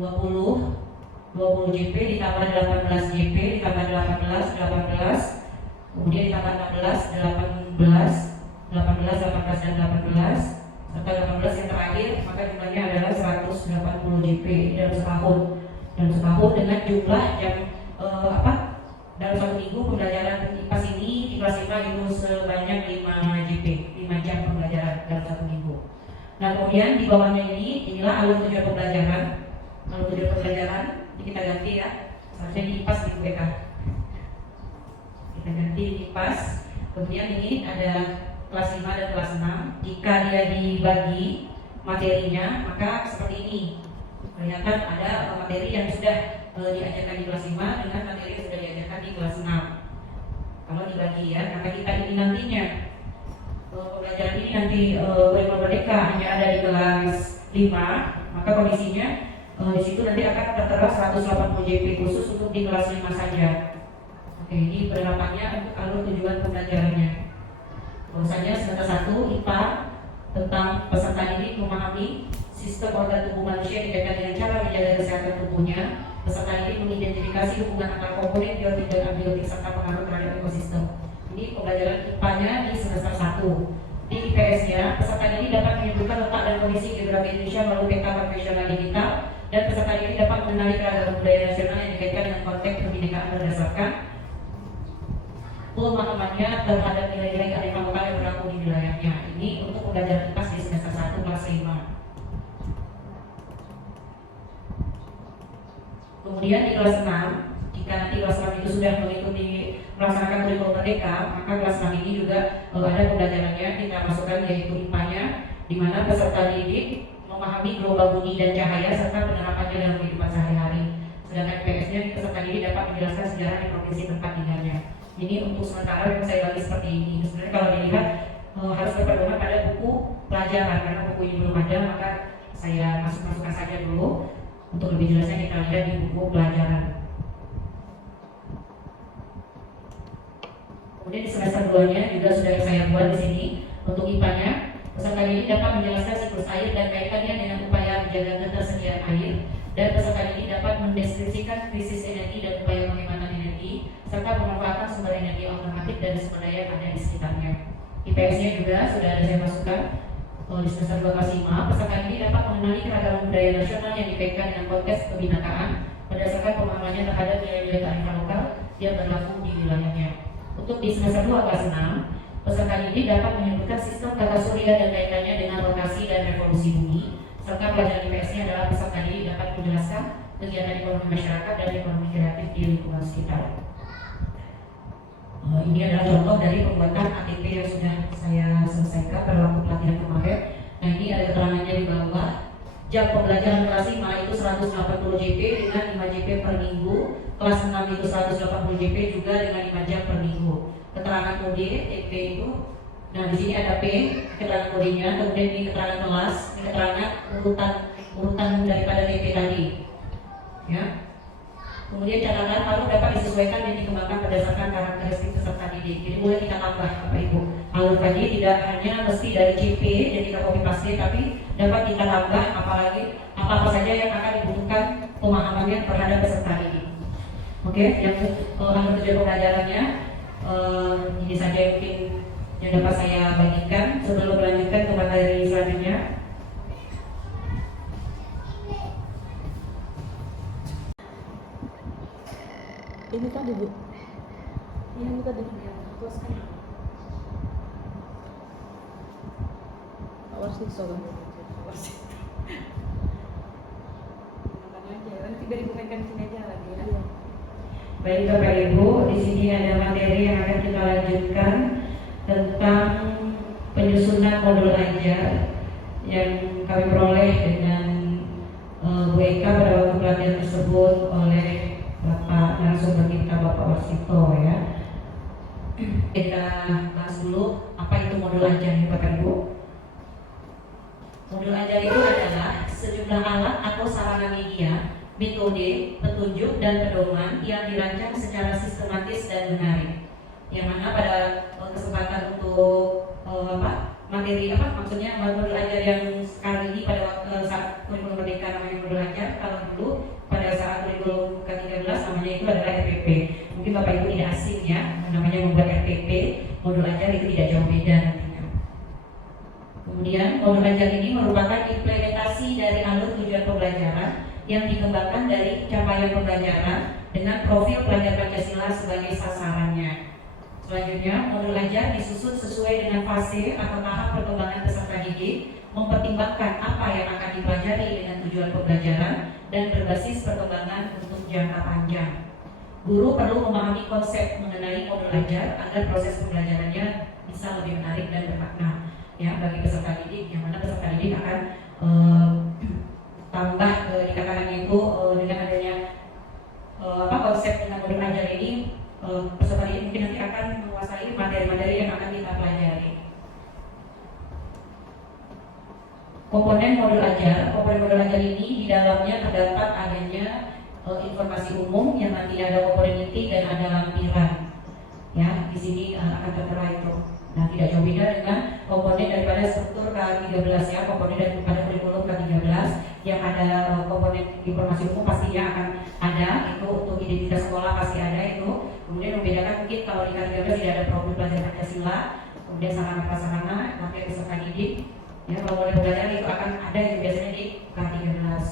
20 JP ditambah 18 JP ditambah 18, kemudian ditambah 16, 18 dan 18 serta 18 yang terakhir, maka jumlahnya adalah 180 JP dalam setahun. Dalam setahun dengan jumlah jam dalam satu minggu pembelajaran IPAS ini di kelas 5 itu sebanyak 5 JP, 5 jam pembelajaran dalam satu minggu. Nah kemudian di bawahnya inilah alur tujuan pembelajaran. Alur tujuan pembelajaran ini kita ganti ya, seharusnya di IPAS di UPK. Kita ganti di IPAS. Kemudian ini ada kelas 5 dan kelas 6. Jika dia dibagi materinya maka seperti ini. Kelihatan ada materi yang sudah diajarkan di kelas 5 dengan materi yang sudah diajarkan di kelas 6. Kalau dibagi ya, maka kita ini nantinya pembelajaran ini nanti kurikulum merdeka hanya ada di kelas 5, maka kondisinya di situ nanti akan tertera 180 JP khusus untuk di kelas 5 saja. Oke, ini penerapannya untuk alur tujuan pembelajarannya. Bahwasanya semester 1 IPA tentang peserta didik memahami sistem organ tubuh manusia dikaitkan dengan cara menjaga kesehatan tubuhnya. Peserta didik mengidentifikasi hubungan antara komponen biotik dan abiotik serta pengaruh terhadap ekosistem. Ini pembelajaran IPA-nya di semester 1. Di IPS-nya, peserta didik dapat menyebutkan letak dan kondisi geografi Indonesia melalui peta konvensional digital, dan peserta didik dapat mengenali keragaman budaya nasional yang dikaitkan dengan konteks kebinekaan berdasarkan pemahamannya terhadap nilai-nilai kearifan lokal yang berlaku di wilayahnya. Ini untuk pembelajaran IPAS di semester 1 kelas 5. Kemudian di kelas 6, jika nanti kelas 6 itu sudah mengikuti melaksanakan kurikulum merdeka, maka kelas 6 ini juga ada pembelajarannya kita masukkan yaitu IPA-nya, di mana peserta didik memahami gelombang bunyi dan cahaya serta penerapannya dalam kehidupan sehari-hari. Sedangkan IPS-nya peserta didik dapat menjelaskan sejarah di provinsi tempat tinggalnya. Ini untuk sementara yang saya bagi seperti ini. Sebenarnya kalau dilihat harus berpedoman pada buku pelajaran, karena buku ini belum ada, maka saya masukkan saja dulu. Untuk lebih jelasnya kita lihat di buku pelajaran. Kemudian di semester 2-nya juga sudah saya buat di sini untuk IPA-nya. Peserta didik dapat menjelaskan siklus air dan kaitannya dengan upaya menjaga ketersediaan air, dan peserta didik dapat mendeskripsikan krisis energi dan upaya penghematan energi serta pemanfaatan sumber energi alternatif dari sumber daya yang ada di sekitarnya. IPS-nya juga sudah ada saya masukkan di semester 2 kelas 5. Peserta didik dapat mengenali keragaman budaya nasional yang dikaitkan dengan konteks kebinakaan berdasarkan pemahamannya terhadap nilai-nilai kearifan lokal yang berlaku di wilayahnya. Untuk di semester 2 kelas 6, peserta didik dapat menyebutkan sistem tata surya dan kaitannya dengan rotasi dan revolusi bumi, serta pelajaran IPS-nya adalah peserta didik dapat menjelaskan kegiatan ekonomi masyarakat dan ekonomi kreatif di lingkungan sekitar. Ini adalah contoh dari pembuatan ATP yang sudah saya selesaikan pada waktu pelatihan kemarin. Nah, ini ada keterangannya di bawah. Jam pembelajaran kelas 5 itu 180 JP dengan 5 JP per minggu. Kelas 6 itu 180 JP juga dengan 5 jam per minggu. Keterangan kode TP itu, nah di sini ada P, keterangan kodenya, kemudian ini keterangan kelas, ini keterangan urutan daripada TP tadi. Ya. Kemudian catatan alur dapat disesuaikan dan dikembangkan berdasarkan karakteristik peserta didik. Jadi boleh kita tambah Bapak Ibu. Alur tadi tidak hanya mesti dari CP dan kita copy paste, tapi dapat kita tambah apalagi apa saja yang akan dibutuhkan pemahamannya terhadap peserta didik. Oke, yang alur tujuan pembelajarannya ini saja yang mungkin yang dapat saya bagikan sebelum melanjutkan ke materi selanjutnya. Ini tadi Bu. Ini tadi. Teruskan. Warsit soalnya. Warsit. Makan aja. Nanti biar ibu makan sini aja lagi ya. Baik Bapak Ibu, di sini ada materi yang akan kita lanjutkan tentang penyusunan modul ajar yang kami peroleh dengan Bu Eka pada waktu pelatihan tersebut oleh Bapak narasumber kita Bapak Warsito ya. Kita bahas dulu apa itu modul ajar Bapak Ibu. Modul ajar itu adalah sejumlah alat atau sarana media, metode, petunjuk, dan pedoman yang dirancang secara sistematis dan menarik. Yang mana pada kesempatan untuk materi maksudnya modul ajar yang sekarang ini pada waktu saat kurikulum merdeka namanya modul ajar, kalau dulu pada saat kurikulum ke-13 namanya itu adalah RPP. Mungkin Bapak Ibu tidak asing ya, namanya membuat RPP, modul ajar itu tidak jauh beda nantinya. Kemudian modul ajar ini merupakan implementasi dari alur tujuan pembelajaran yang dikembangkan dari capaian pembelajaran dengan profil pelajar Pancasila sebagai sasarannya. Selanjutnya, modul ajar disusun sesuai dengan fase atau tahap perkembangan peserta didik, mempertimbangkan apa yang akan dipelajari dengan tujuan pembelajaran dan berbasis perkembangan untuk jangka panjang. Guru perlu memahami konsep mengenai modul ajar agar proses pembelajarannya bisa lebih menarik dan bermakna ya bagi peserta didik, yang mana peserta didik akan tambah dikatakannya itu dengan adanya konsep dengan modul ajar ini, peserta didik mungkin nanti akan menguasai materi-materi yang akan kita pelajari. Komponen modul ajar ini di dalamnya terdapat adanya informasi umum yang nanti ada komponen inti dan ada lampiran. Ya, di sini akan tertera itu. Nah, tidak jauh beda dengan komponen daripada struktur K13 ya, komponen daripada kurikulum K13 yang ada komponen informasi umum pastinya akan ada, itu untuk identitas sekolah pasti ada itu. Kemudian membedakan mungkin kalau di K13 tidak ada profil pelajar Pancasila, kemudian sarana prasarana, materi peserta didik. Ya, kalau model pembelajaran itu akan ada yang biasanya di K13.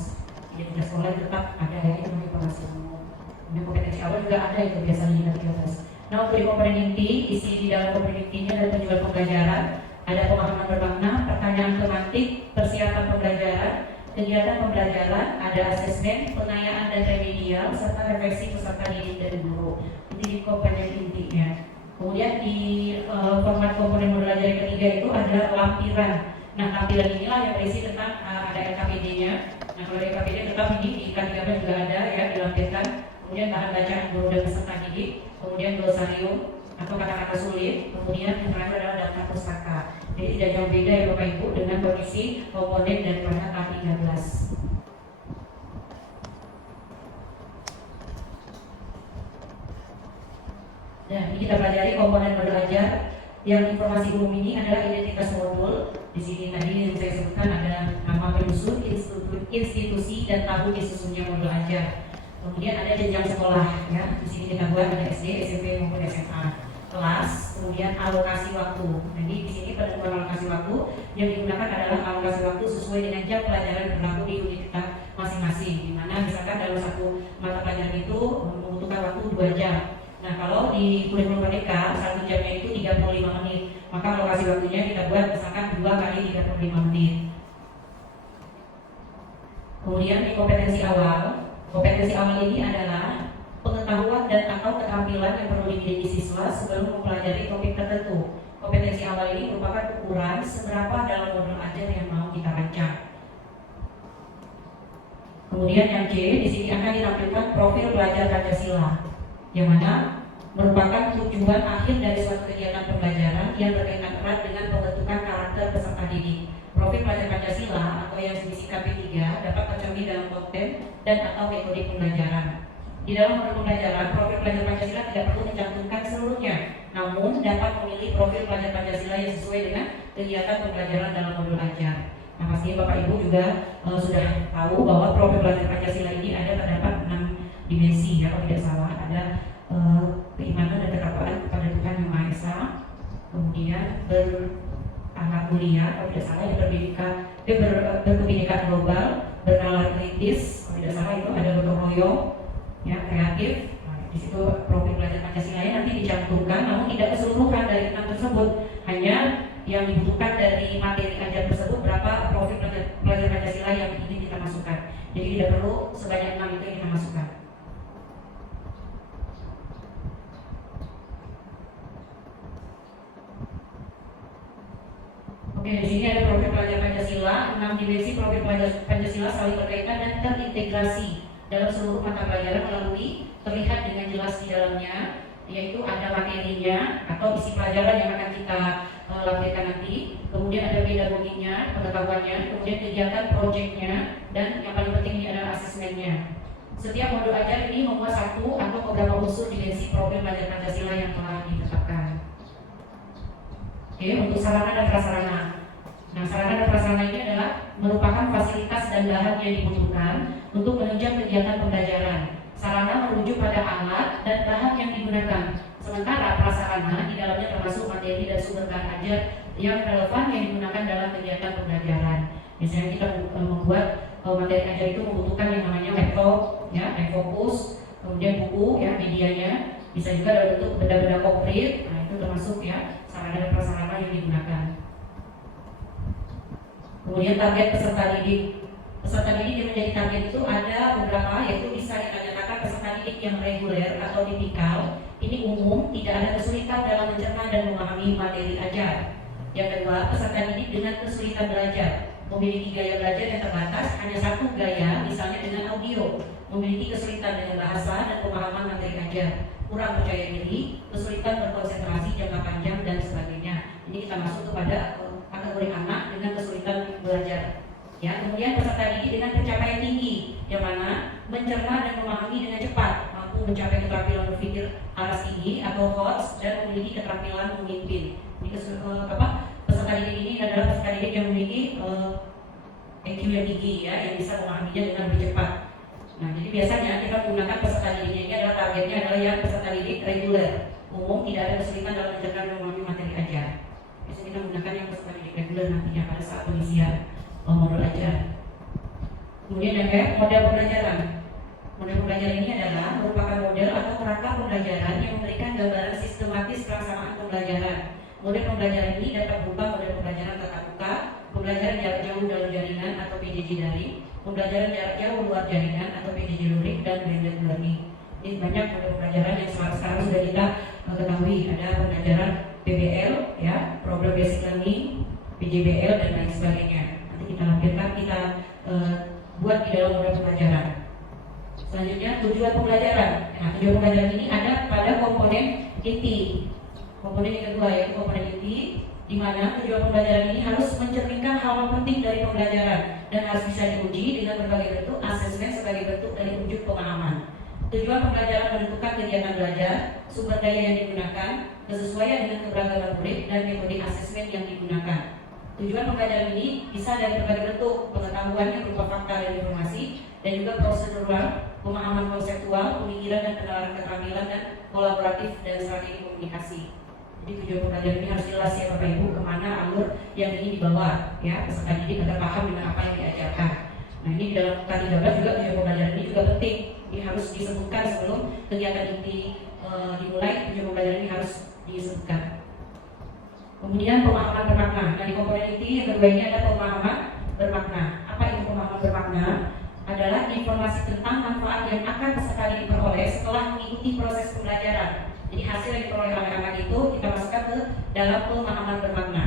Identitas sekolah tetap ada ya, itu informasi umum. Kemudian kompetensi awal juga ada itu biasanya di K13. Nah, untuk di komponen inti, isi di dalam komponen intinya ada tujuan pembelajaran, ada pemahaman bermakna, pertanyaan tematik, persiapan pembelajaran, kegiatan pembelajaran, ada asesmen, pengayaan dan remedial, serta refleksi peserta didik dan guru. Ini di komponen intinya. Kemudian di format komponen modul ajar yang ketiga itu ada lampiran. Nah, lampiran inilah yang berisi tentang ada LKPD-nya. Nah, kalau LKPD tetap ini di K13 juga ada ya, dilampirkan. Kemudian bahan bacaan guru dan peserta didik, kemudian glosarium atau kata-kata sulit, kemudian yang terakhir adalah daftar pustaka. Jadi tidak jauh beda ya Bapak Ibu dengan kondisi komponen daripada K13. Nah, ini kita pelajari komponen modul ajar yang informasi umum ini adalah identitas modul. Di sini tadi yang saya sebutkan ada nama penyusun, institusi dan tahun disusunnya modul ajar. Kemudian ada jenjang sekolah, ya. Di sini kita buat ada SD, SMP maupun SMA. Kelas, kemudian alokasi waktu. Jadi di sini penentuan alokasi waktu yang digunakan adalah alokasi waktu sesuai dengan jam pelajaran berlaku di unit kita masing-masing. Di mana misalkan dalam satu mata pelajaran itu membutuhkan waktu 2 jam. Nah, kalau di kurikulum Merdeka, 1 jamnya itu 35 menit. Maka alokasi waktunya kita buat misalkan 2 kali 35 menit. Kemudian di kompetensi awal. Kompetensi awal ini adalah pengetahuan dan atau keterampilan yang perlu dimiliki siswa sebelum mempelajari topik tertentu. Kompetensi awal ini merupakan ukuran seberapa dalam modul ajar yang mau kita rancang. Kemudian yang C, di sini akan ditampilkan profil pelajar Pancasila, yang mana merupakan tujuan akhir dari suatu kegiatan pembelajaran yang berkaitan erat dengan pembentukan karakter peserta didik. Profil pelajar Pancasila atau yang disingkat P3 dapat tercermin dalam konten dan atau metode pembelajaran. Di dalam modul pembelajaran, profil pelajar Pancasila tidak perlu mencantumkan seluruhnya, namun dapat memilih profil pelajar Pancasila yang sesuai dengan kegiatan pembelajaran dalam modul ajar. Nah, pastinya Bapak Ibu juga sudah tahu bahwa profil pelajar Pancasila ini terdapat 6 dimensi, ya, kalau tidak salah. Ada keimanan dan ketakwaan kepada Tuhan Yang Maha Esa, kemudian berakhlak mulia, kalau tidak salah, berkebinekaan global, bernalar kritis, kalau tidak salah itu ada gotong royong, ya, kreatif. Nah, di situ profil pelajar Pancasila nanti dicantumkan, namun tidak keseluruhan dari 6 tersebut, hanya yang dibutuhkan dari materi ajar tersebut berapa profil pelajar Pancasila yang ingin kita masukkan. Jadi tidak perlu sebanyak 6 itu yang kita masukkan. Oke, di sini ada profil pelajar Pancasila, 6 dimensi profil pelajar Pancasila saling berkaitan dan terintegrasi dalam seluruh mata pelajaran melalui terlihat dengan jelas di dalamnya, yaitu ada materinya atau isi pelajaran yang akan kita lampirkan nanti, kemudian ada pedagoginya, pengetahuannya, kemudian kegiatan proyeknya, dan yang paling penting ini adalah asesmennya. Setiap modul ajar ini membuat satu atau beberapa unsur dimensi profil pelajar Pancasila yang telah ditetapkan. Oke, untuk sarana dan prasarana. Nah, sarana dan prasarana ini adalah merupakan fasilitas dan bahan yang dibutuhkan untuk menunjang kegiatan pembelajaran. Sarana merujuk pada alat dan bahan yang digunakan. Sementara prasarana di dalamnya termasuk materi dan sumber bahan ajar yang relevan yang digunakan dalam kegiatan pembelajaran. Misalnya kita membuat materi ajar itu membutuhkan yang namanya laptop, ya, fokus, kemudian buku, ya, medianya, bisa juga dalam bentuk benda-benda konkret. Nah, itu termasuk, ya, sarana dan prasarana yang digunakan. Kemudian target peserta didik. Peserta didik yang menjadi target itu ada beberapa, yaitu bisa kita nyatakan peserta didik yang reguler atau tipikal. Ini umum, tidak ada kesulitan dalam mencerna dan memahami materi ajar. Yang kedua, peserta didik dengan kesulitan belajar, memiliki gaya belajar yang terbatas, hanya satu gaya, misalnya dengan audio, memiliki kesulitan dengan bahasa dan pemahaman materi ajar, kurang percaya diri, kesulitan berkonsentrasi jangka panjang, dan sebagainya. Ini kita masuk kepada kategori anak dengan kesulitan belajar. Ya, kemudian peserta didik dengan pencapaian tinggi, yang mana mencerna dan memahami dengan cepat, mampu mencapai keterampilan berpikir aras tinggi atau HOTS, dan memiliki keterampilan memimpin. Ini peserta didik ini adalah peserta didik yang memiliki EQ yang tinggi, ya, yang bisa memahaminya dengan lebih cepat. Nah, jadi biasanya kita menggunakan peserta didiknya ini adalah targetnya adalah yang peserta didik reguler, umum, tidak ada kesulitan dalam mencerna dan memahami materi ajar. Biasanya kita menggunakan yang peserta didik reguler nantinya pada saat pengisian modul ajar. Kemudian yang F, model pembelajaran. Model pembelajaran ini adalah merupakan model atau kerangka pembelajaran yang memberikan gambaran sistematis pelaksanaan pembelajaran. Model pembelajaran ini dapat berupa model pembelajaran tatap muka, pembelajaran jarak jauh dalam jaringan atau PJJ daring, pembelajaran jarak jauh luar jaringan atau PJJ luring, dan blended learning. Ini banyak model pembelajaran yang sekarang sudah kita ketahui. Ada pembelajaran PBL, ya, problem basic learning, PJBL, dan lain sebagainya. Nanti kita lampirkan, kita buat di dalam model pembelajaran. Selanjutnya tujuan pembelajaran. Nah, tujuan pembelajaran ini ada pada komponen inti. Komponen yang kedua yaitu komponen inti, di mana tujuan pembelajaran ini harus mencerminkan hal penting dari pembelajaran dan harus bisa diuji dengan berbagai bentuk asesmen sebagai bentuk dari wujud pemahaman. Tujuan pembelajaran menentukan kegiatan belajar, sumber daya yang digunakan, kesesuaian dengan keberagaman murid, dan metode asesmen yang digunakan. Tujuan pembelajaran ini bisa dari berbagai bentuk: pengetahuan yang berupa fakta dan informasi, dan juga prosedural, pemahaman konseptual, pemikiran dan penalaran keterampilan, dan kolaboratif dan strategi komunikasi. Jadi tujuan pembelajaran ini harus jelas ya Bapak Ibu, kemana alur yang ini dibawa, ya peserta didik agar paham dengan apa yang diajarkan. Nah ini di dalam K13 juga tujuan pembelajaran ini juga penting. Ini harus disebutkan sebelum kegiatan inti dimulai. Tujuan pembelajaran ini harus disebutkan. Kemudian pemahaman bermakna. Nah di komponen inti yang kedua ini ada pemahaman bermakna. Apa itu pemahaman bermakna? Adalah informasi tentang manfaat yang akan peserta didik peroleh setelah mengikuti proses pembelajaran. Jadi hasil yang diperoleh oleh anak itu kita masukkan ke dalam pemahaman bermakna.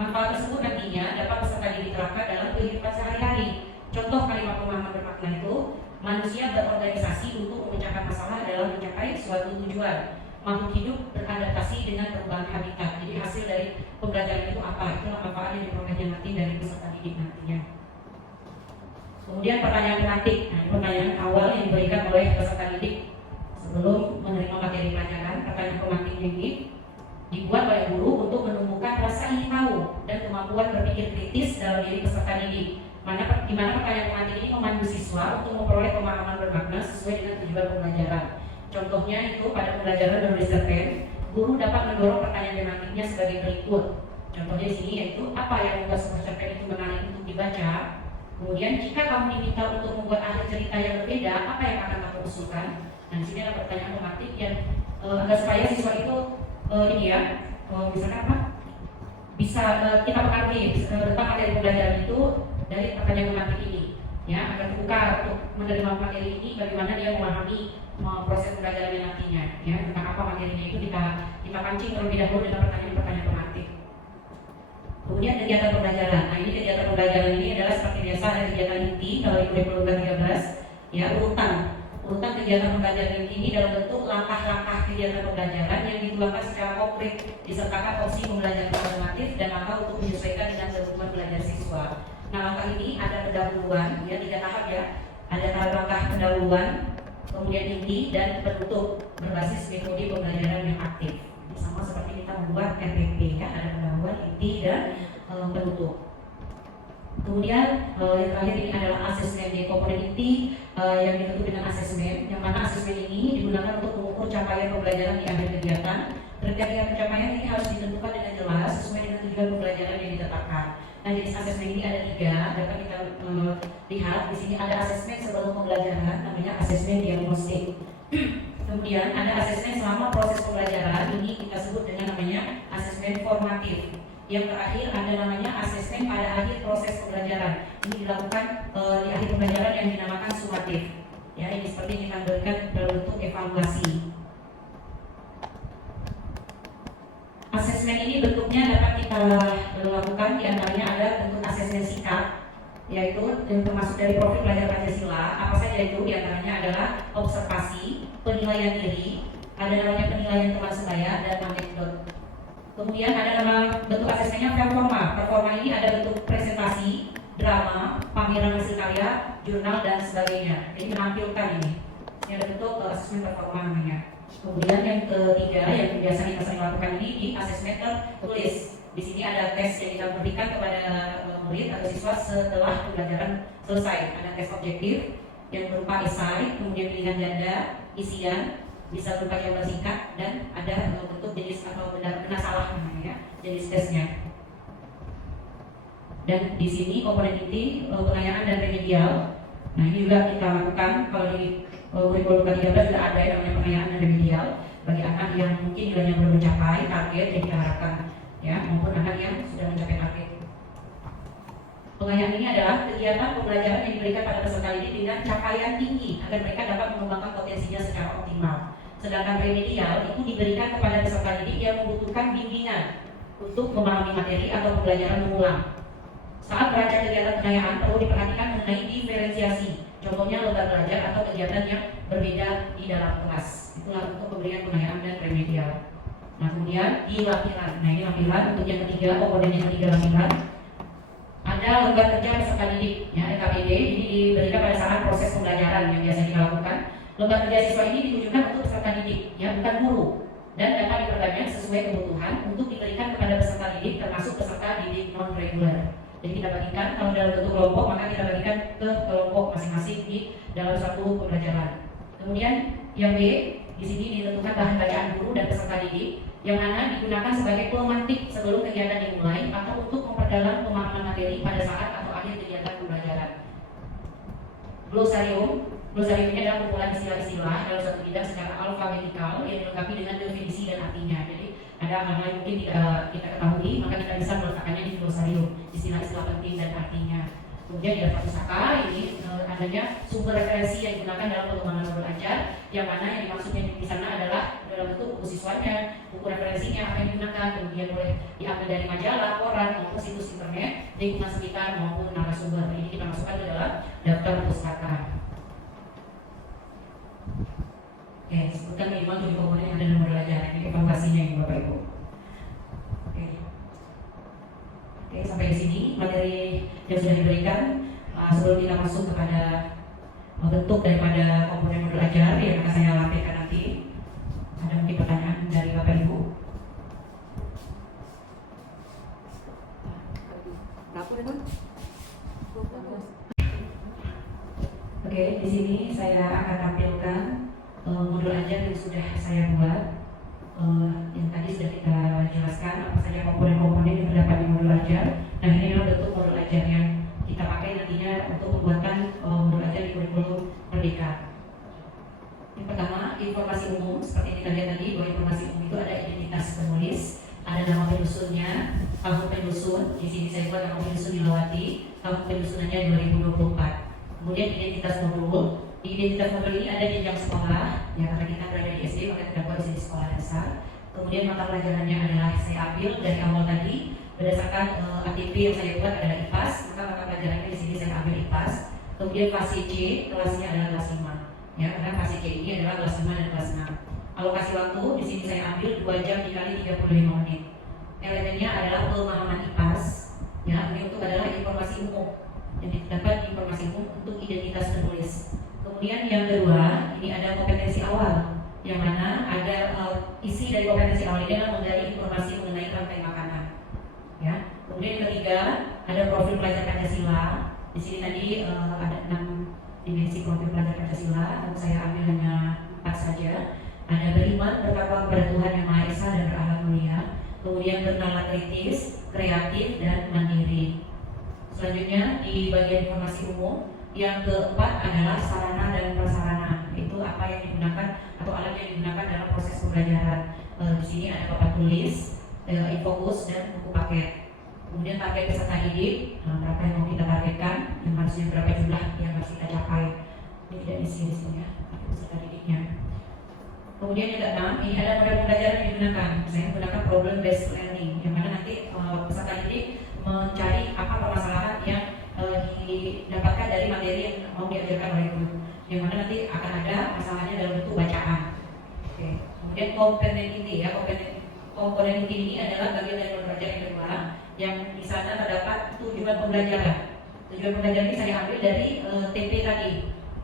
Manfaat tersebut nantinya dapat peserta didik terapkan dalam kehidupan sehari-hari. Contoh kalimat pemahaman bermakna itu: manusia berorganisasi untuk memecahkan masalah dalam mencapai suatu tujuan. Makhluk hidup beradaptasi dengan perubahan habitat. Jadi hasil dari pembelajaran itu apa? Itulah manfaat yang diperoleh nanti dari peserta didik nantinya. Kemudian pertanyaan penatik. Nah, pertanyaan awal yang diberikan oleh peserta didik sebelum menerima materi pelajaran. Pertanyaan pemantik ini dibuat oleh guru untuk menumbuhkan rasa ingin tahu dan kemampuan berpikir kritis dalam diri peserta didik. Di mana pertanyaan pemantik ini memandu siswa untuk memperoleh pemahaman bermakna sesuai dengan tujuan pembelajaran. Contohnya itu pada pembelajaran menulis cerpen, guru dapat mendorong pertanyaan tematiknya sebagai berikut. Contohnya di sini yaitu apa yang membuat sebuah cerpen itu menarik untuk dibaca. Kemudian jika kamu diminta untuk membuat akhir cerita yang berbeda, apa yang akan kamu usulkan? Nah di sini ada pertanyaan tematik yang agar supaya siswa itu misalkan apa? Bisa kita pengaruhi tentang materi pembelajaran itu dari pertanyaan tematik ini. Ya, agar terbuka untuk menerima materi ini, bagaimana dia memahami proses pembelajarannya nantinya, ya, tentang apa materinya itu kita pancing terlebih dahulu dengan pertanyaan-pertanyaan tematik. Kemudian kegiatan pembelajaran. Nah, ini kegiatan pembelajaran ini adalah seperti biasa ada kegiatan inti kalau di kurikulum K13, ya, urutan kegiatan pembelajaran inti ini dalam bentuk langkah-langkah kegiatan pembelajaran yang dituangkan secara konkret, disertakan opsi pembelajaran alternatif dan langkah untuk menyesuaikan dengan kebutuhan belajar siswa. Nah, langkah ini ada pendahuluan, ya, 3 tahap ya. Ada tahap langkah pendahuluan, kemudian inti, dan penutup berbasis metode pembelajaran yang aktif. Ini sama seperti kita membuat RPP, ya, ada pendahuluan, inti, dan penutup. Kemudian yang terakhir ini adalah asesmen di komponen inti yang ditentu dengan asesmen, yang mana asesmen ini digunakan untuk mengukur capaian pembelajaran di akhir kegiatan. Kriteria pencapaian ini harus ditentukan dengan jelas sesuai dengan tujuan pembelajaran yang ditetapkan. Nah, jenis asesmen ini ada 3, dapat kita lihat di sini. Ada asesmen sebelum pembelajaran, namanya asesmen diagnostik. Kemudian ada asesmen selama proses pembelajaran, ini kita sebut dengan namanya asesmen formatif. Yang terakhir ada namanya asesmen pada akhir proses pembelajaran. Ini dilakukan di akhir pembelajaran yang dinamakan sumatif. Ya, ini seperti kita berikan dalam bentuk evaluasi. Asesmen ini bentuknya dapat kita lakukan, diantaranya ada bentuk asesmen sikap, yaitu yang termasuk dari profil pelajar Pancasila. Apa saja itu? Diantaranya adalah observasi, penilaian diri, ada namanya penilaian teman sebaya, dan anekdot. Kemudian ada nama bentuk asesmennya performa. Performa ini ada bentuk presentasi, drama, pameran hasil karya, jurnal, dan sebagainya. Jadi menampilkan ini. Ini ada bentuk asesmen performa namanya. Kemudian yang ketiga yang biasa kita sering lakukan ini di asesmen tertulis. Di sini ada tes yang kita berikan kepada murid atau siswa setelah pembelajaran selesai. Ada tes objektif yang berupa esai, kemudian pilihan ganda, isian, bisa berupa jawaban singkat, dan ada bentuk jenis atau benar salah namanya, jenis tesnya. Dan di sini komponen inti pengayaan dan remedial. Nah, ini juga kita lakukan kalau di kurikulum K13 sudah ada yang namanya pengayaan dan remedial bagi anak yang mungkin nilainya belum mencapai target yang kita harapkan, ya, maupun anak yang sudah mencapai target. Pengayaan ini adalah kegiatan pembelajaran yang diberikan pada peserta didik dengan capaian tinggi agar mereka dapat mengembangkan potensinya secara optimal. Sedangkan remedial itu diberikan kepada peserta didik yang membutuhkan bimbingan untuk memahami materi atau pembelajaran mengulang. Saat merancang kegiatan pengayaan perlu diperhatikan mengenai diferensiasi. Contohnya lomba belajar atau kegiatan yang berbeda di dalam kelas. Itulah untuk pemberian pengayaan dan remedial. Nah, kemudian di lampiran. Nah, ini lampiran untuk yang ketiga, komponen yang ketiga lampiran. Ada lembar kerja peserta didik, ya, LKPD. Ini diberikan pada saat proses pembelajaran yang biasa kita lakukan. Lembar kerja siswa ini ditujukan untuk peserta didik, ya bukan guru, dan dapat diperbanyak sesuai kebutuhan untuk diberikan kepada peserta didik termasuk peserta didik non reguler. Jadi kita bagikan kalau dalam bentuk kelompok maka kita bagikan ke kelompok masing-masing di dalam suatu pembelajaran. Kemudian yang B, di sini ditentukan bahan bacaan guru dan peserta didik yang mana digunakan sebagai pemantik sebelum kegiatan dimulai atau untuk memperdalam pemahaman materi pada saat atau akhir kegiatan pembelajaran. Glosarium ini adalah kumpulan istilah-istilah dalam satu bidang secara alfabetikal yang dilengkapi dengan definisi dan artinya. Jadi ada hal-hal yang mungkin tidak kita ketahui, maka kita bisa meletakkannya di glosarium, istilah-istilah penting dan artinya. Kemudian di daftar pustaka ini adanya sumber referensi yang digunakan dalam pengembangan modul ajar, yang mana yang dimaksudnya di sana adalah dalam bentuk buku siswanya, buku referensinya apa yang digunakan, kemudian boleh diambil dari majalah, koran, maupun situs internet, lingkungan sekitar maupun narasumber. Ini kita masukkan ke dalam daftar pustaka. Oke, sebutkan minimal 7 komponen yang ada dalam modul ajar. Ini evaluasinya ya Bapak Ibu. Oke, sampai di sini materi yang sudah diberikan. Sebelum kita masuk kepada bentuk daripada komponen modul ajar yang akan saya lampirkan nanti, ada mungkin pertanyaan dari Bapak Ibu. Oke, di sini saya akan tampilkan modul ajar yang sudah saya buat. Yang tadi sudah kita jelaskan apa saja komponen-komponen yang terdapat di modul ajar. Nah, ini adalah bentuk modul ajar yang kita pakai nantinya untuk membuatkan modul ajar di kurikulum Merdeka. Yang pertama, informasi umum. Seperti yang kita lihat tadi, bahwa informasi umum itu ada identitas penulis, ada nama penyusunnya, tahun penyusun. Di sini saya buat nama penyusun Dilawati, tahun penyusunannya 2024. Kemudian identitas modul. Di identitas modul ini ada jenjang sekolah, ya karena kita berada di SD maka kita buat di sekolah dasar. Kemudian mata pelajarannya adalah saya ambil dari awal tadi berdasarkan ATP yang saya buat adalah IPAS, maka mata pelajarannya di sini saya ambil IPAS. Kemudian fase C, kelasnya adalah kelas 5. Ya, karena fase C ini adalah kelas 5 dan kelas 6. Alokasi waktu di sini saya ambil 2 jam dikali 35 menit. Elemennya adalah pemahaman IPAS. Ya, ini untuk adalah informasi umum. Jadi dapat informasi umum untuk identitas penulis. Kemudian yang kedua, ini ada kompetensi awal, yang mana ada isi dari kompetensi awal ini adalah menggali informasi mengenai rantai makanan. Ya. Kemudian yang ketiga, ada profil pelajar Pancasila. Di sini tadi ada 6 dimensi profil pelajar Pancasila, dan saya ambil hanya 4 saja. Ada beriman, bertakwa kepada Tuhan Yang Maha Esa dan berakhlak mulia. Kemudian bernalar kritis, kreatif, dan mandiri. Selanjutnya di bagian informasi umum, yang keempat adalah sarana dan prasarana, itu apa yang digunakan atau alat yang digunakan dalam proses pembelajaran. Di sini ada papan tulis, infokus, dan buku paket. Kemudian target peserta didik, berapa yang mau kita targetkan, yang harusnya berapa jumlah yang harus kita capai. Ini tidak diisi di sini ya, peserta didiknya. Kemudian yang keenam, ini ada model pembelajaran yang digunakan. Saya menggunakan problem based learning, yang mana nanti peserta didik mencari apa permasalahan yang didapatkan dari materi yang mau diajarkan oleh guru, yang mana nanti akan ada masalahnya dalam bentuk bacaan. Oke. Kemudian komponen inti ya, komponen inti ini adalah bagian dari pembelajaran yang kedua, yang di sana terdapat tujuan pembelajaran. Tujuan pembelajaran ini saya ambil dari TP tadi,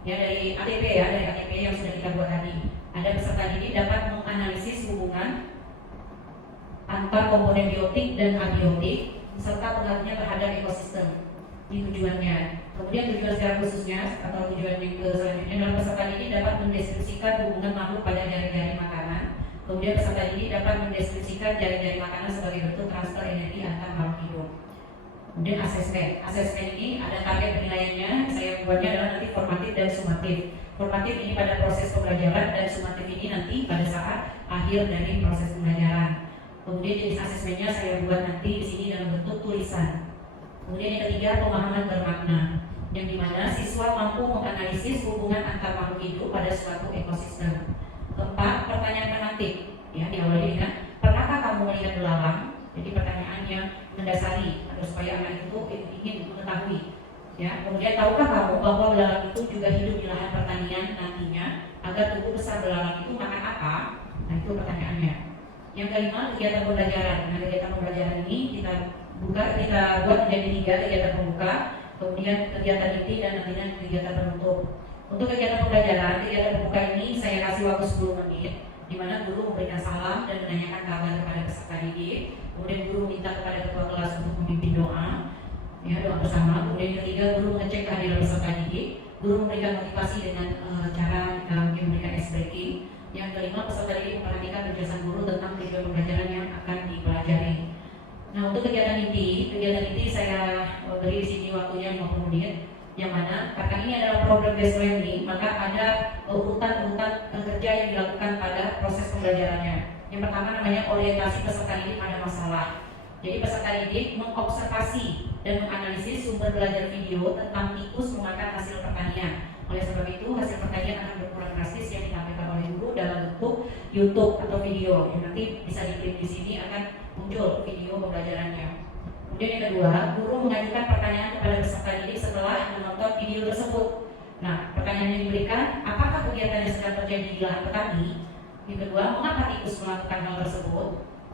ya dari ATP ya, dari ATP yang sudah kita buat tadi. Ada peserta didik dapat menganalisis hubungan antar komponen biotik dan abiotik serta pengaruhnya terhadap ekosistem. Ini tujuannya. Kemudian tujuan secara khususnya atau tujuan yang selanjutnya adalah peserta didik dapat mendeskripsikan hubungan makhluk pada jaring-jaring makanan. Kemudian peserta didik dapat mendeskripsikan jaring-jaring makanan sebagai bentuk transfer energi antar makhluk hidup. Kemudian asesmen. Asesmen ini ada target penilaiannya. Saya buatnya adalah nanti formatif dan sumatif. Formatif ini pada proses pembelajaran dan sumatif ini nanti pada saat akhir dari proses pembelajaran. Kemudian jenis asesmennya saya buat nanti di sini dalam bentuk tulisan. Kemudian yang ketiga, pemahaman bermakna, yang dimana siswa mampu menganalisis hubungan antar makhluk hidup pada suatu ekosistem. Keempat, pertanyaan penatik, ya diawali dengan pernahkah kamu melihat belalang? Jadi pertanyaan yang mendasari, atau supaya anak itu ingin mengetahui. Ya, kemudian tahukah kamu bahwa belalang itu juga hidup di lahan pertanian nantinya? Agar tumbuh besar belalang itu makan apa? Nah itu pertanyaannya. Yang kelima, kegiatan pembelajaran. Nah kegiatan pembelajaran ini kita buat menjadi 3 kegiatan pembuka, kemudian kegiatan inti dan nantinya kegiatan penutup. Untuk kegiatan pembelajaran, kegiatan pembuka ini saya kasih waktu 10 menit, di mana guru memberikan salam dan menanyakan kabar kepada peserta didik. Kemudian guru minta kepada ketua kelas untuk memimpin doa, ya, doa bersama. Kemudian yang ketiga, guru mengecek kehadiran peserta didik. Guru memberikan motivasi dengan cara memberikan ice breaking. Yang kelima, peserta didik memperhatikan penjelasan guru tentang tujuan pembelajaran yang akan dipelajari. Nah, untuk kegiatan inti saya beri di sini waktunya 50 menit. Yang mana karena ini adalah program based learning, maka ada urutan-urutan kerja yang dilakukan pada proses pembelajarannya. Yang pertama namanya orientasi peserta didik pada masalah. Jadi peserta didik mengobservasi dan menganalisis sumber belajar video tentang tikus memakan hasil pertanian. Oleh sebab itu hasil pertanian akan berkurang drastis yang ditampilkan oleh guru dalam bentuk YouTube atau video. Yang nanti bisa diklik di sini akan muncul video pembelajarannya. Kemudian yang kedua, guru mengajukan pertanyaan kepada peserta didik setelah menonton video tersebut. Nah, pertanyaan yang diberikan, apakah kegiatan yang sedang terjadi di lahan petani? Yang kedua, mengapa tikus melakukan hal tersebut?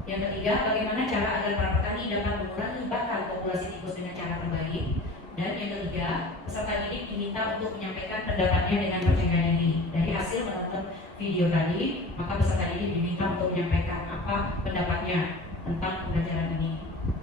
Yang ketiga, bagaimana cara agar para petani dapat mengurangi bakal populasi tikus dengan cara terbaik? Dan yang ketiga, peserta didik diminta untuk menyampaikan pendapatnya dengan percaya diri. Dari hasil menonton video tadi, maka peserta didik diminta untuk menyampaikan apa pendapatnya tentang pembelajaran ini.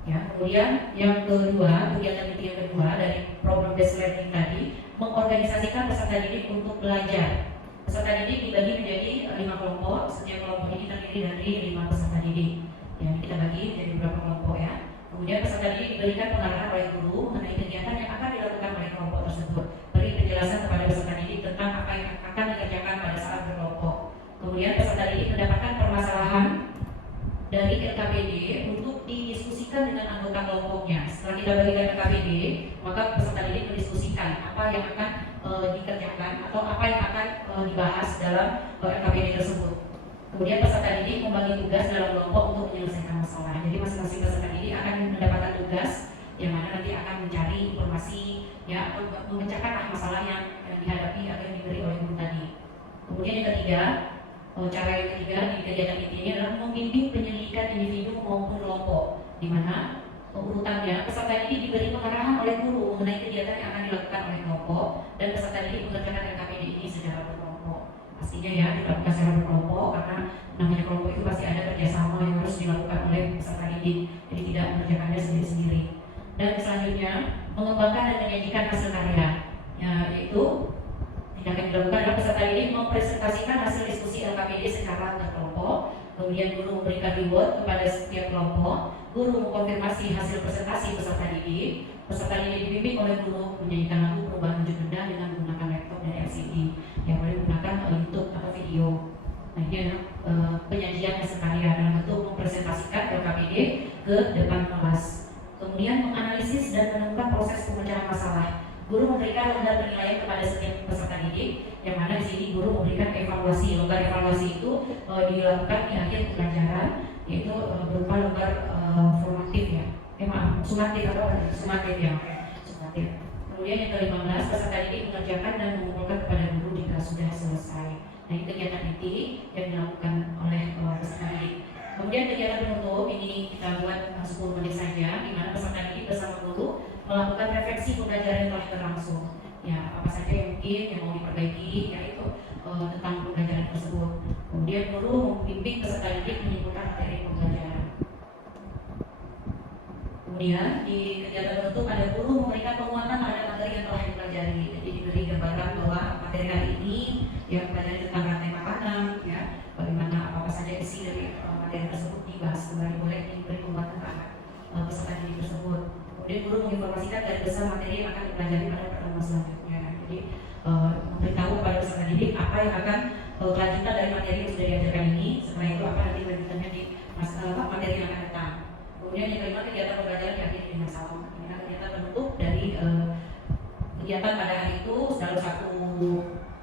Ya, kemudian yang kedua, kegiatan inti yang kedua dari program based learning tadi, mengorganisasikan peserta didik untuk belajar. Peserta didik dibagi menjadi 5 kelompok. Setiap kelompok ini terdiri dari 5 peserta didik. Ya, kita bagi jadi beberapa kelompok ya. Kemudian peserta didik diberikan pengarahan oleh guru mengenai kegiatan yang akan dilakukan oleh kelompok tersebut. Beri penjelasan kepada peserta didik tentang apa yang akan dikerjakan pada saat berkelompok. Kemudian peserta didik mendapatkan permasalahan dari LKPD untuk didiskusikan dengan anggota kelompoknya. Setelah kita bagikan LKPD, maka peserta didik mendiskusikan apa yang akan dikerjakan atau apa yang akan dibahas dalam LKPD tersebut. Kemudian peserta didik membagi tugas dalam kelompok untuk menyelesaikan masalah. Jadi masing-masing peserta didik akan mendapatkan tugas yang mana nanti akan mencari informasi, ya, memecahkan masalah yang dihadapi atau yang diberi oleh guru tadi. Kemudian yang ketiga, cara yang ketiga di kegiatan ini adalah membimbing penyelidikan individu maupun kelompok, di mana urutannya peserta didik diberi pengarahan oleh guru mengenai kegiatan yang akan dilakukan oleh kelompok dan peserta didik mengerjakan LKPD ini secara berkelompok. Pastinya ya dilakukan secara berkelompok karena namanya kelompok itu pasti ada kerjasama yang harus dilakukan oleh peserta didik, jadi tidak mengerjakannya sendiri-sendiri. Dan selanjutnya mengembangkan dan menyajikan hasil karya, ya, yaitu tindakan dilakukan adalah peserta didik mempresentasikan hasil diskusi LKPD secara berkelompok. Kemudian guru memberikan reward kepada setiap kelompok. Guru mengkonfirmasi hasil presentasi peserta didik. Peserta didik dibimbing oleh guru menyanyikan lagu perubahan wujud benda dengan menggunakan laptop dan LCD yang boleh menggunakan YouTube atau video. Nah, ini adalah penyajian hasil karya dalam bentuk mempresentasikan LKPD ke depan kelas. Kemudian menganalisis dan menemukan proses pemecahan masalah. Guru memberikan longgar penilaian kepada setiap peserta didik, yang mana di sini guru memberikan evaluasi. Longgar evaluasi itu dilakukan di akhir pelajaran, yaitu berupa longgar formatif ya, sumatif atau sumatif ya, sumatif. Kemudian yang ke-15, peserta didik mengerjakan dan mengumpulkan kepada guru jika sudah selesai. Nah, ini kegiatan inti yang dilakukan oleh peserta didik. Kemudian kegiatan penutup ini kita buat 10 menit saja, di mana peserta didik bersama guru melakukan refleksi pembelajaran yang telah berlangsung. Ya, apa saja yang mungkin yang mau diperbaiki, yaitu tentang pembelajaran tersebut. Kemudian guru membimbing peserta didik menyimpulkan materi pembelajaran. Kemudian di kegiatan penutup ada guru memberikan penguatan terhadap materi yang telah dipelajari. Jadi diberi gambaran bahwa materi hari ini yang mempelajari tentang rantai makanan, ya, bagaimana apa saja isi dari materi tersebut dibahas kembali, boleh diberi penguatan terhadap peserta didik tersebut. Kemudian guru menginformasikan dari besar materi yang akan dipelajari pada pertemuan selanjutnya. Jadi memberitahu kepada peserta didik apa yang akan kelanjutan dari materi yang sudah diajarkan ini. Setelah itu apa nanti lanjutannya di materi yang akan datang. Kemudian yang kelima, kegiatan pembelajaran diakhiri dengan salam. Ini adalah kegiatan penutup dari kegiatan pada hari itu dalam satu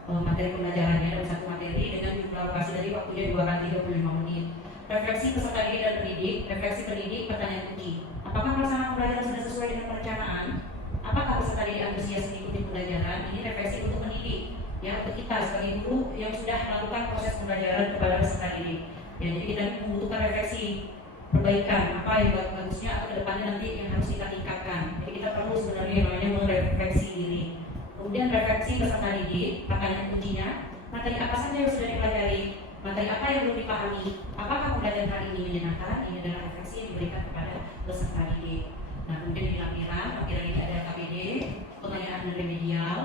materi pembelajarannya, dalam satu materi dengan jumlah lokasi dari waktunya 2 kali 35 menit. Refleksi peserta didik dan pendidik, refleksi pendidik, pertanyaan kunci. Apakah pelaksanaan pembelajaran sudah sesuai dengan perencanaan? Apakah peserta didik antusias mengikuti pembelajaran? Ini refleksi untuk pendidik, ya, untuk kita sebagai guru yang sudah melakukan proses pembelajaran kepada peserta didik. Ya, jadi kita membutuhkan refleksi perbaikan, apa yang bagusnya atau kedepannya nanti yang harus kita tingkatkan. Jadi kita perlu sebenarnya yang namanya merefleksi diri. Kemudian refleksi bersama didik, pertanyaan kuncinya, materi apa saja yang sudah dipelajari, materi apa yang belum dipahami, apakah pembelajaran hari ini menyenangkan. Ini adalah refleksi yang diberikan kepada peserta didik. Nah, kemudian di lampiran ini ada KPD, pertanyaan dan remedial,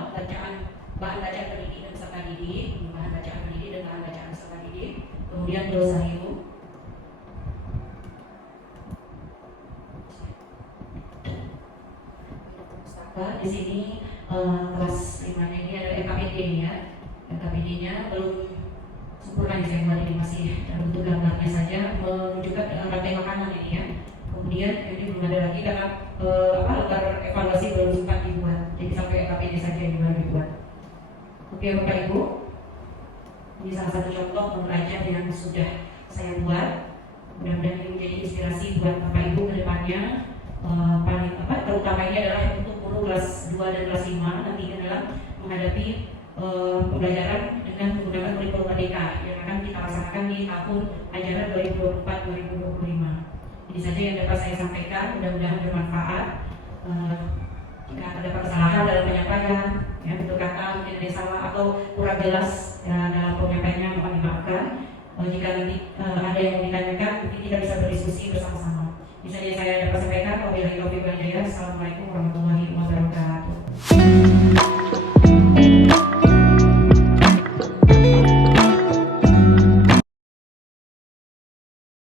bahan bacaan pendidik dan peserta didik, bahan bacaan pendidik dan bahan bacaan peserta didik, kemudian glosarium. Di sini kelas 5-nya ini ada LKPD ya. LKPD-nya belum sempurna, saya buat ini masih bentuk gambarnya saja, menunjukkan rantai makanan ini ya. Kemudian ini belum ada lagi karena lembar evaluasi belum sempat dibuat, jadi sampai LKPD saja yang baru dibuat. Oke Bapak Ibu, ini salah satu contoh pembelajar yang sudah saya buat. Mudah-mudahan ini menjadi inspirasi buat Bapak Ibu ke depannya. Terutama ini adalah untuk guru kelas 2 dan kelas 5 nanti dalam menghadapi pembelajaran dengan menggunakan kurikulum merdeka yang akan kita laksanakan di tahun ajaran 2024-2025. Ini saja yang dapat saya sampaikan, mudah-mudahan bermanfaat. Jika terdapat kesalahan dalam penyampaian, ya, bentuk kata mungkin ada yang salah atau kurang jelas ya, dalam penyampaiannya, mohon dimaafkan. Jika nanti ada yang ditanyakan, mungkin kita bisa berdiskusi bersama-sama. Misalnya saya dapat sampaikan, wabillahi taufiq wal hidayah. Assalamualaikum warahmatullahi wabarakatuh.